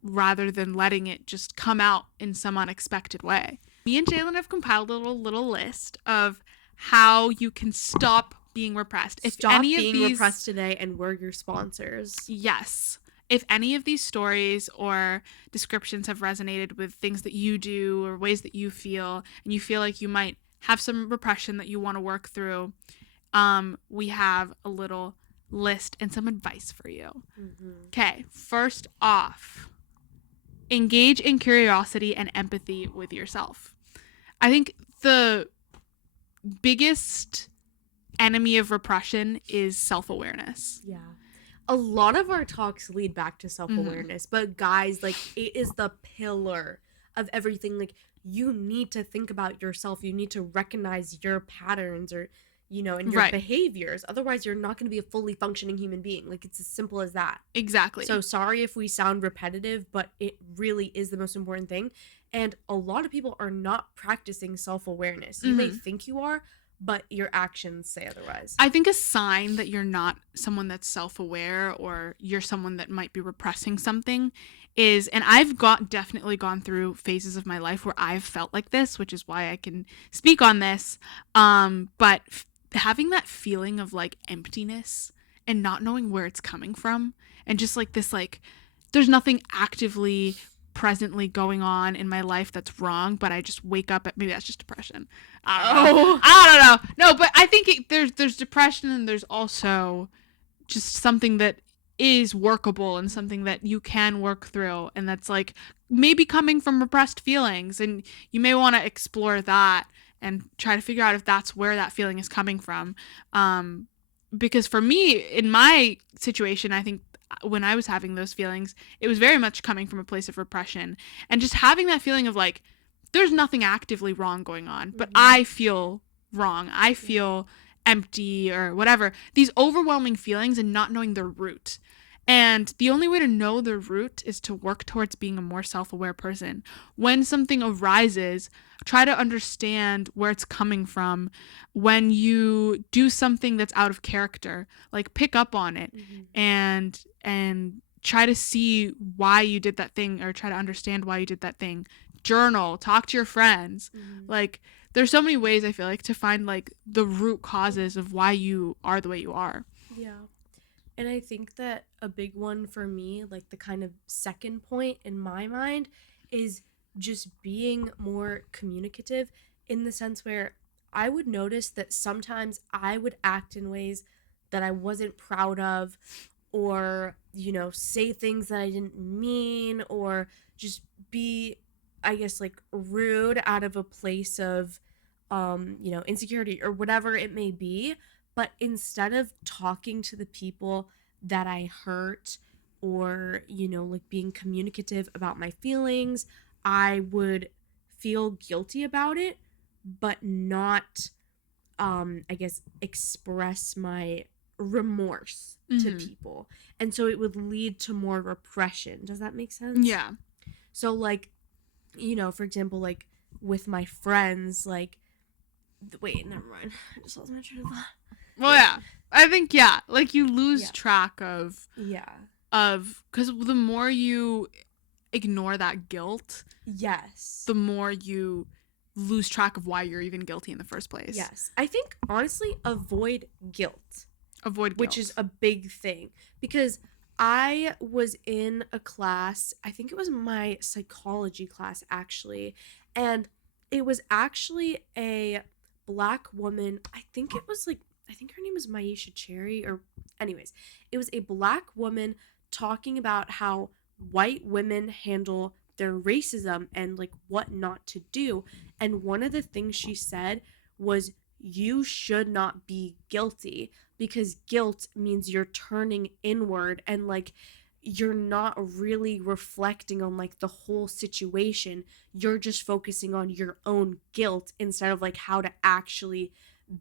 Rather than letting it just come out in some unexpected way. Me and Ceylin have compiled a little list of how you can stop being repressed. If Stop any being of these, repressed today, and we're your sponsors. Yes. If any of these stories or descriptions have resonated with things that you do or ways that you feel, and you feel like you might have some repression that you want to work through, we have a little list and some advice for you. Okay, first off, engage in curiosity and empathy with yourself. I think the biggest enemy of repression is self-awareness. Yeah. A lot of our talks lead back to self-awareness, but guys, like, it is the pillar of everything. Like, you need to think about yourself. You need to recognize your patterns, or and your behaviors. Otherwise, you're not going to be a fully functioning human being. Like, it's as simple as that. Exactly. So sorry if we sound repetitive, but it really is the most important thing. And a lot of people are not practicing self-awareness. You may think you are, but your actions say otherwise. I think a sign that you're not someone that's self-aware, or you're someone that might be repressing something, is, and I've definitely gone through phases of my life where I've felt like this, which is why I can speak on this. But having that feeling of like emptiness and not knowing where it's coming from, and just like this, like there's nothing actively presently going on in my life that's wrong, but I just wake up maybe that's just depression. I don't know. No, but I think there's depression, and there's also just something that is workable and something that you can work through, and that's like maybe coming from repressed feelings, and you may want to explore that and try to figure out if that's where that feeling is coming from. Because for me, in my situation, I think when I was having those feelings, it was very much coming from a place of repression, and just having that feeling of like, there's nothing actively wrong going on, but I feel wrong. I feel empty or whatever. These overwhelming feelings and not knowing their root. And the only way to know the root is to work towards being a more self-aware person. When something arises, try to understand where it's coming from. When you do something that's out of character, like pick up on it Mm-hmm. and try to see why you did that thing, or try to understand why you did that thing. Journal, talk to your friends. Mm-hmm. Like there's so many ways I feel like to find like the root causes of why you are the way you are. Yeah. And I think that a big one for me, like the kind of second point in my mind, is just being more communicative, in the sense where I would notice that sometimes I would act in ways that I wasn't proud of, or, say things that I didn't mean, or just be, I guess, like rude out of a place of, insecurity or whatever it may be. But instead of talking to the people that I hurt, or, like being communicative about my feelings, I would feel guilty about it, but not, I guess, express my remorse to Mm-hmm. people. And so it would lead to more repression. Does that make sense? Yeah. So, like, for example, like with my friends, like, wait, never mind. I just lost my train of thought. Well, yeah. I think, yeah, like you lose Yeah. track of Yeah. because the more you ignore that guilt, Yes. the more you lose track of why you're even guilty in the first place. Yes. I think, honestly, avoid guilt. Avoid guilt. Which is a big thing, because I was in a class, I think it was my psychology class actually, and it was actually a Black woman. I think her name was Maisha Cherry, or anyways, it was a Black woman talking about how white women handle their racism and like what not to do. And one of the things she said was, you should not be guilty, because guilt means you're turning inward, and like you're not really reflecting on like the whole situation. You're just focusing on your own guilt instead of like how to actually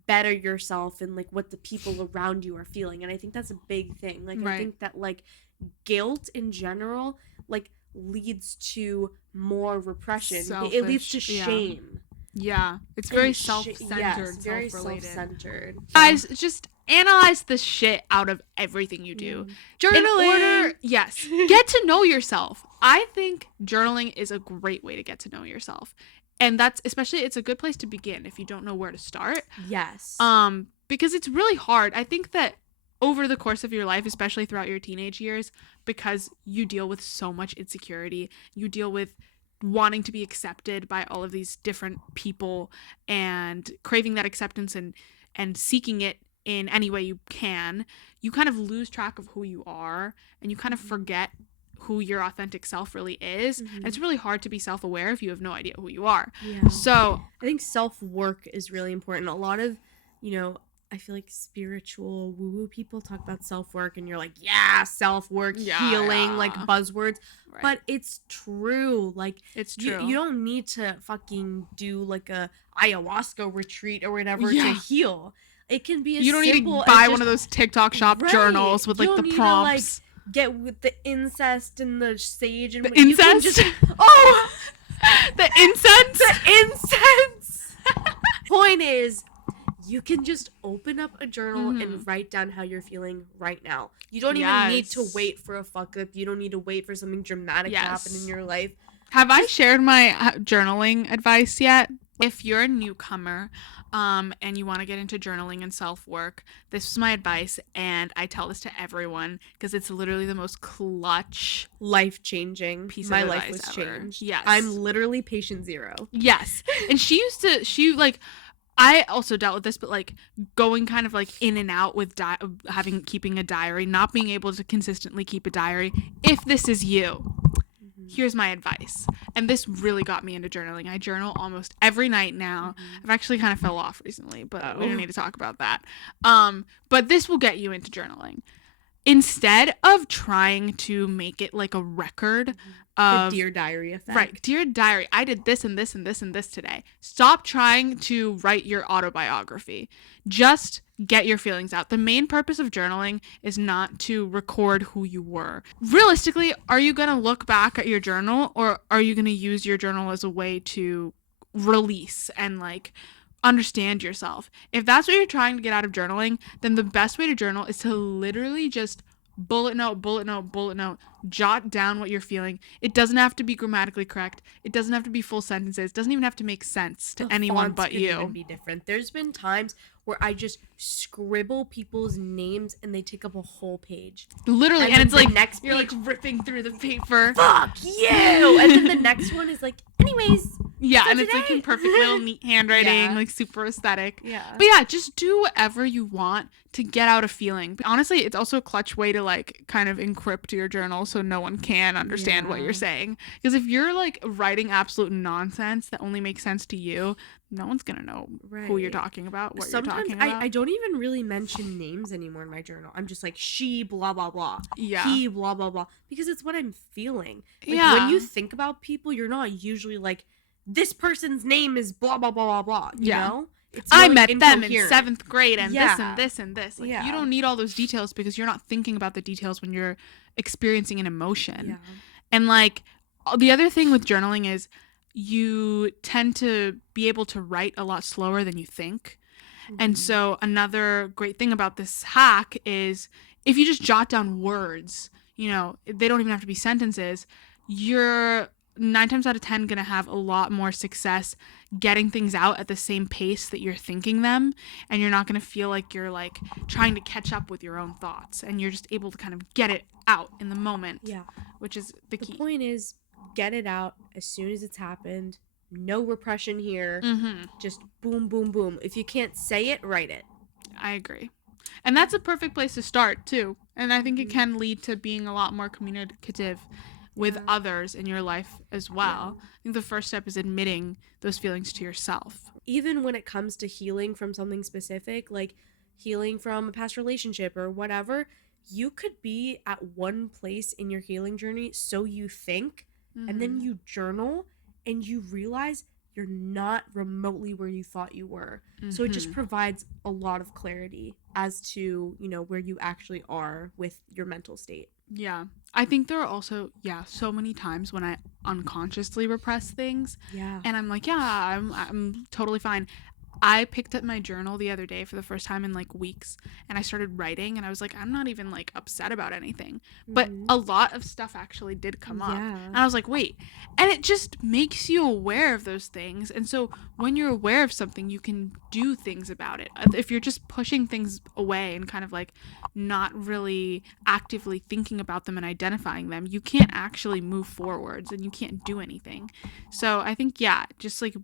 better yourself and like what the people around you are feeling. And I think that's a big thing. Like, Right. I think that like guilt in general like leads to more repression. It leads to Selfish, yeah. shame. Yeah. It's very And self-centered, yes, very self-related. self-centered. Guys, just analyze the shit out of everything you do. Journaling. In order, yes, get to know yourself. I think journaling is a great way to get to know yourself. And that's especially, it's a good place to begin if you don't know where to start. Yes. Because it's really hard. I think that over the course of your life, especially throughout your teenage years, because you deal with so much insecurity, you deal with wanting to be accepted by all of these different people and craving that acceptance and seeking it in any way you can, you kind of lose track of who you are, and you kind of forget who your authentic self really is. And it's really hard to be self-aware if you have no idea who you are. Yeah. So I think self-work is really important. A lot of, I feel like spiritual woo-woo people talk about self-work, and you're like, yeah, self-work, healing, like buzzwords. Right. But it's true. Like, it's true. You don't need to fucking do like a ayahuasca retreat or whatever to heal. It can be as simple. You don't need to buy one of those TikTok shop journals with like the prompts. To, like, get with the incest and the sage and the incest. The incense. The incense. Point is, you can just open up a journal and write down how you're feeling right now. You don't even need to wait for a fuck up. You don't need to wait for something dramatic to happen in your life. Have I shared my journaling advice yet? If you're a newcomer and you want to get into journaling and self-work, this is my advice, and I tell this to everyone because it's literally the most clutch, life-changing piece of advice my life was ever. Changed. Yes. I'm literally patient zero. Yes. And I also dealt with this, but like going kind of like in and out with keeping a diary, not being able to consistently keep a diary. If this is you, here's my advice. And this really got me into journaling. I journal almost every night now. I've actually kind of fell off recently, but we don't need to talk about that. But this will get you into journaling. instead of trying to make it like a record The of Dear Diary effect. right, dear diary, I did this and this and this and this today. Stop trying to write your autobiography. Just get your feelings out. The main purpose of journaling is not to record who you were. Realistically, are you going to look back at your journal, or are you going to use your journal as a way to release and like understand yourself? If that's what you're trying to get out of journaling, then the best way to journal is to literally just bullet note, bullet note, bullet note, jot down what you're feeling. It doesn't have to be grammatically correct. It doesn't have to be full sentences. It doesn't even have to make sense to The anyone fonts but could you. even be different. There's been times where I just scribble people's names and they take up a whole page. Literally, and then it's the like next you're page, like ripping through the paper. fuck you! And then the next one is like, anyways. Yeah, for and it's like in today. perfect little neat handwriting, Yeah. like super aesthetic. Yeah. But yeah, just do whatever you want to get out a feeling. Honestly, it's also a clutch way to like kind of encrypt your journal so no one can understand what Yeah. you're saying. Because if you're like writing absolute nonsense that only makes sense to you, no one's gonna know who you're Right. talking about, what Sometimes you're talking about. I don't even really mention names anymore in my journal. I'm just like, she blah blah blah. Yeah. He blah blah blah. Because it's what I'm feeling. Like Yeah. when you think about people, you're not usually like, this person's name is blah blah blah blah blah. You Yeah. know? It's I more, like, met them in incoherent. 7th grade and this Yeah. and this and this. Like, Yeah. you don't need all those details because you're not thinking about the details when you're experiencing an emotion. Yeah. And like the other thing with journaling is you tend to be able to write a lot slower than you think. And Mhm. so another great thing about this hack is if you just jot down words, you know, they don't even have to be sentences, you're 9 times out of 10 going to have a lot more success getting things out at the same pace that you're thinking them, and you're not going to feel like you're like trying to catch up with your own thoughts, and you're just able to kind of get it out in the moment, Yeah. which is the The key. point is, get it out as soon as it's happened. No repression here. Mm-hmm. Just boom, boom, boom. If you can't say it, write it. I agree. And that's a perfect place to start too. And I think it Mhm. can lead to being a lot more communicative with Yeah. others in your life as well. I think the first step is admitting those feelings to yourself. Even when it comes to healing from something specific, like healing from a past relationship or whatever, you could be at one place in your healing journey, so you think, and then you journal and you realize you're not remotely where you thought you were. So it just provides a lot of clarity as to, you know, where you actually are with your mental state. Yeah. I think there are also, so many times when I unconsciously repress things Yeah. and I'm like, I'm totally fine. I picked up my journal the other day for the first time in like weeks, and I started writing, and I was like, I'm not even like upset about anything. But a lot of stuff actually did come up. Yeah. And I was like, wait. And it just makes you aware of those things. And so when you're aware of something, you can do things about it. If you're just pushing things away and kind of like not really actively thinking about them and identifying them, you can't actually move forwards and you can't do anything. So I think, just like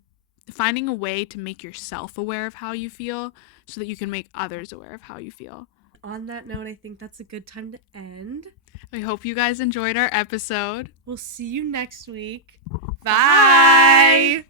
finding a way to make yourself aware of how you feel so that you can make others aware of how you feel. On that note, I think that's a good time to end. I hope you guys enjoyed our episode. We'll see you next week. Bye.